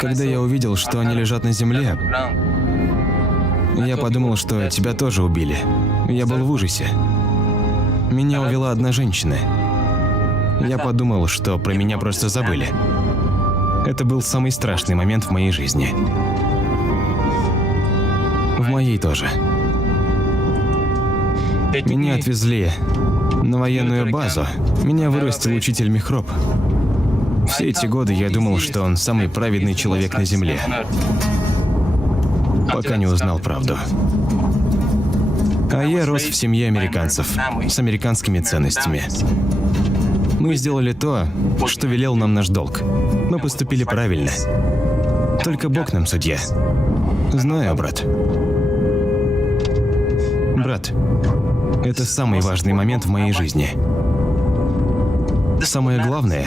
Когда я увидел, что они лежат на земле, я подумал, что тебя тоже убили. Я был в ужасе. Меня увела одна женщина. Я подумал, что про меня просто забыли. Это был самый страшный момент в моей жизни. В моей тоже. Меня отвезли на военную базу. Меня вырастил учитель Михроб. Все эти годы я думал, что он самый праведный человек на земле. Пока не узнал правду. А я рос в семье американцев, с американскими ценностями. Мы сделали то, что велел нам наш долг. Мы поступили правильно. Только Бог нам судья. Знаю, брат. Брат, это самый важный момент в моей жизни. Самое главное,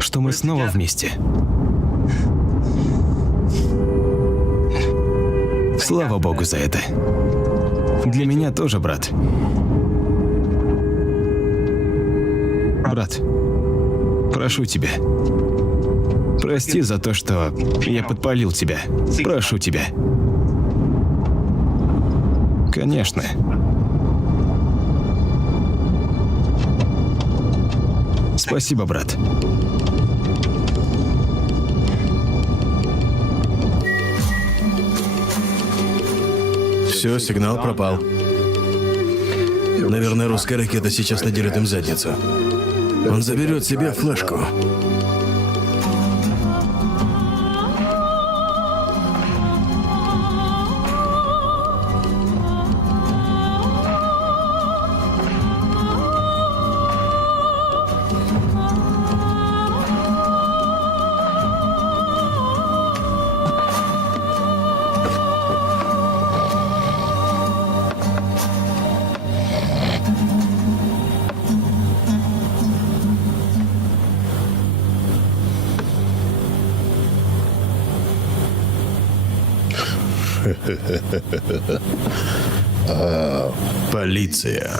что мы снова вместе. Слава Богу за это. Для меня тоже, брат. Брат, прошу тебя. Прости за то, что я подпалил тебя. Прошу тебя. Конечно. Спасибо, брат. Все, сигнал пропал. Наверное, русская ракета сейчас наделит им задницу. Он заберет себе флешку. Полиция.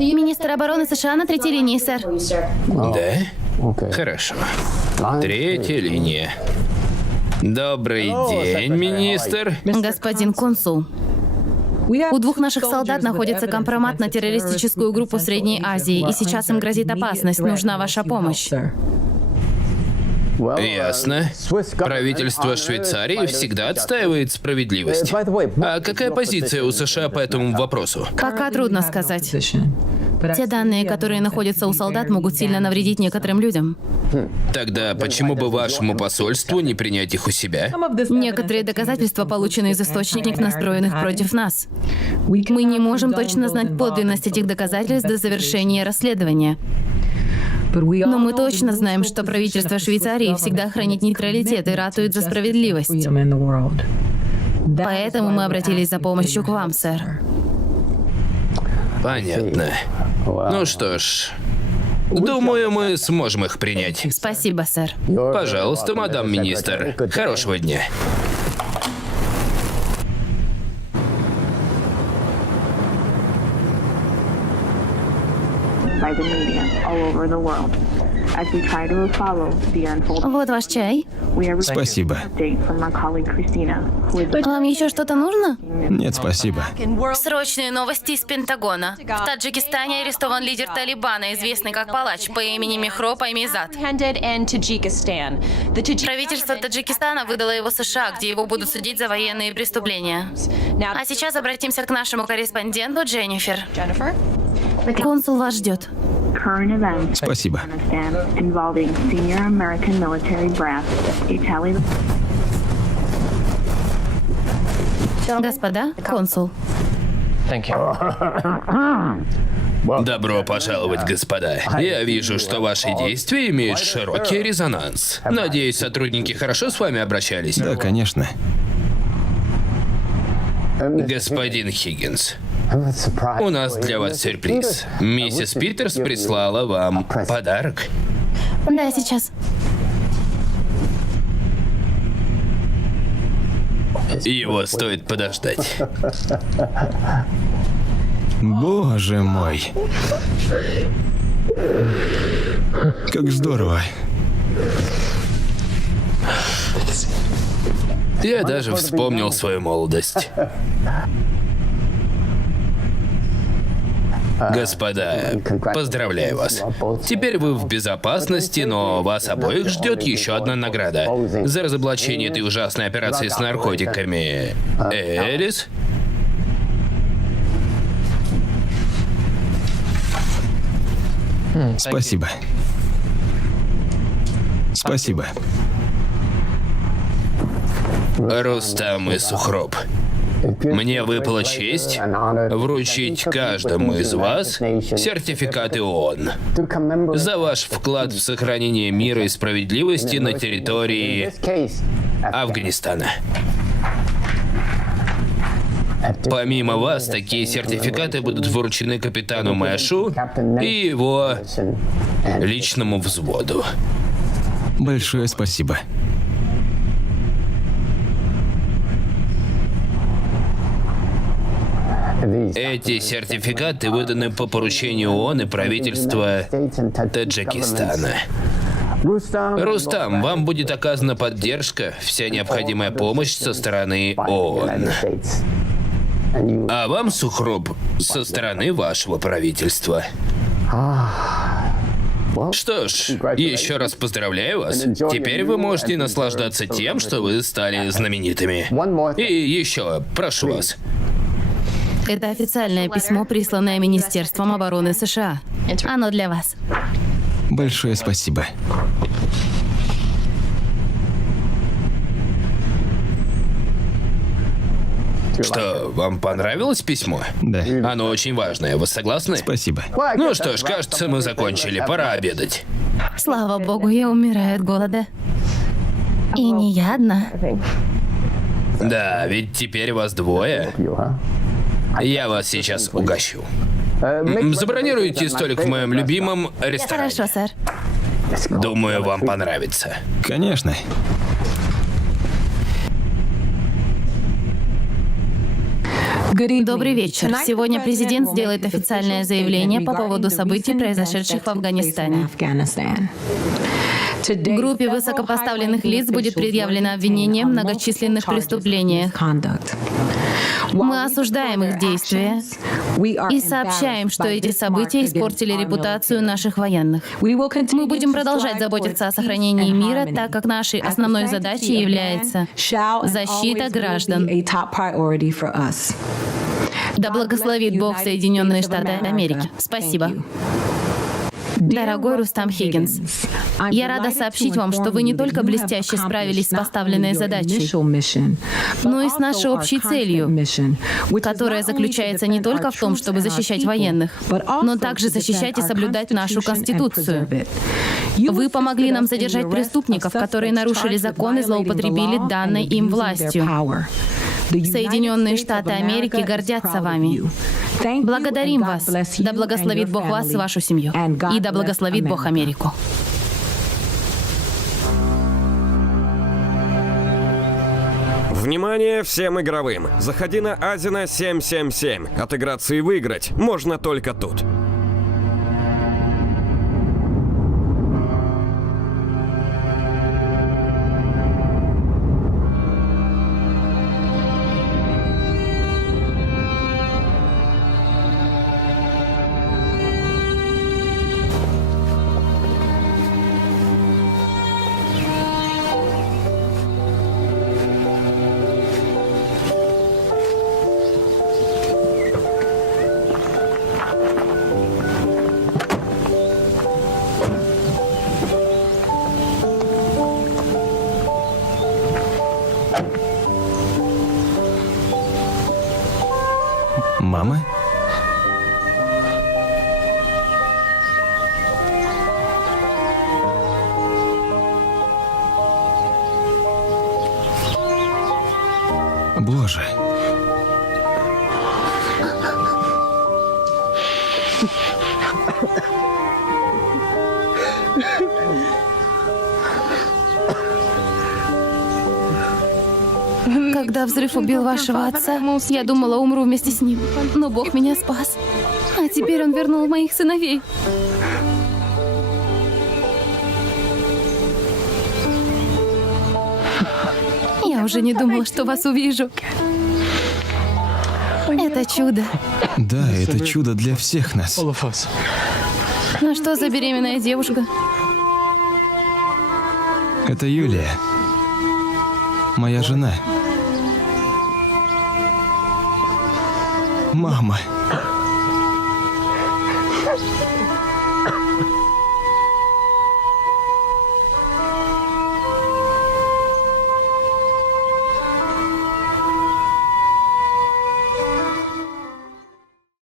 Министр обороны США на третьей линии, сэр. Да? Хорошо. Третья линия. Добрый день, министр. Господин консул. У двух наших солдат находится компромат на террористическую группу в Средней Азии, и сейчас им грозит опасность. Нужна ваша помощь. Ясно. Правительство Швейцарии всегда отстаивает справедливость. А какая позиция у США по этому вопросу? Пока трудно сказать. Те данные, которые находятся у солдат, могут сильно навредить некоторым людям. Тогда почему бы вашему посольству не принять их у себя? Некоторые доказательства получены из источников, настроенных против нас. Мы не можем точно знать подлинность этих доказательств до завершения расследования. Но мы точно знаем, что правительство Швейцарии всегда хранит нейтралитет и ратует за справедливость. Поэтому мы обратились за помощью к вам, сэр. Понятно. Ну что ж, думаю, мы сможем их принять. Спасибо, сэр. Пожалуйста, мадам министр. Хорошего дня. By the media all over the world. As we try to follow the unfolding, Вот ваш чай. we are receiving Спасибо. an update from our colleague Christina, who is Вам еще что-то нужно? Нет, спасибо. Срочные новости из Пентагона. В Таджикистане арестован лидер Талибана, известный как палач по имени Мехроб Аймизад. Правительство Таджикистана выдало его США, где его будут судить за военные преступления. А сейчас обратимся к нашему корреспонденту Дженнифер. Консул вас ждет. current events Спасибо. in Afghanistan involving senior American military brass, a Taliban. Господа, консул. Добро пожаловать, господа. Я вижу, что ваши действия имеют широкий резонанс. Надеюсь, сотрудники хорошо с вами обращались? Да, конечно. Господин Хиггинс, у нас для вас сюрприз. Миссис Питерс прислала вам подарок. Да, сейчас. Его стоит подождать. Боже мой. Как здорово. Я даже вспомнил свою молодость. Господа, поздравляю вас. Теперь вы в безопасности, но вас обоих ждет еще одна награда. За разоблачение этой ужасной операции с наркотиками. Элис? Спасибо. Спасибо. Рустам и Сухроб. Мне выпала честь вручить каждому из вас сертификаты ООН за ваш вклад в сохранение мира и справедливости на территории Афганистана. Помимо вас, такие сертификаты будут вручены капитану Мэшу и его личному взводу. Большое спасибо. Эти сертификаты выданы по поручению ООН и правительства Таджикистана. Рустам, вам будет оказана поддержка, вся необходимая помощь со стороны ООН. А вам, Сухроб, со стороны вашего правительства. Что ж, еще раз поздравляю вас. Теперь вы можете наслаждаться тем, что вы стали знаменитыми. И еще, прошу вас. Это официальное письмо, присланное Министерством обороны США. Оно для вас. Большое спасибо. Что, вам понравилось письмо? Да. Оно очень важное, вы согласны? Спасибо. Ну что ж, кажется, мы закончили. Пора обедать. Слава богу, я умираю от голода. И не я одна. Да, ведь теперь вас двое. Я вас сейчас угощу. Забронируйте столик в моем любимом ресторане. Хорошо, сэр. Думаю, вам понравится. Конечно. Добрый вечер. Сегодня президент сделает официальное заявление по поводу событий, произошедших в Афганистане. Группе высокопоставленных лиц будет предъявлено обвинение в многочисленных преступлениях. Мы осуждаем их действия и сообщаем, что эти события испортили репутацию наших военных. Мы будем продолжать заботиться о сохранении мира, так как нашей основной задачей является защита граждан. Да благословит Бог Соединенные Штаты Америки. Спасибо. Дорогой Рустам Хиггинс, я рада сообщить вам, что вы не только блестяще справились с поставленной задачей, но и с нашей общей целью, которая заключается не только в том, чтобы защищать военных, но также защищать и соблюдать нашу Конституцию. Вы помогли нам задержать преступников, которые нарушили закон и злоупотребили данной им властью. Соединенные Штаты Америки гордятся вами. Благодарим вас. Да благословит Бог вас и вашу семью. И да благословит Бог Америку. Внимание всем игровым! Заходи на Азина 777. Отыграться и выиграть можно только тут. Мама? Боже. Когда взрыв убил вашего отца, я думала, умру вместе с ним. Но Бог меня спас. А теперь он вернул моих сыновей. Я уже не думала, что вас увижу. Это чудо. Да, это чудо для всех нас. Ну что за беременная девушка? Это Юлия. Моя жена. Мама.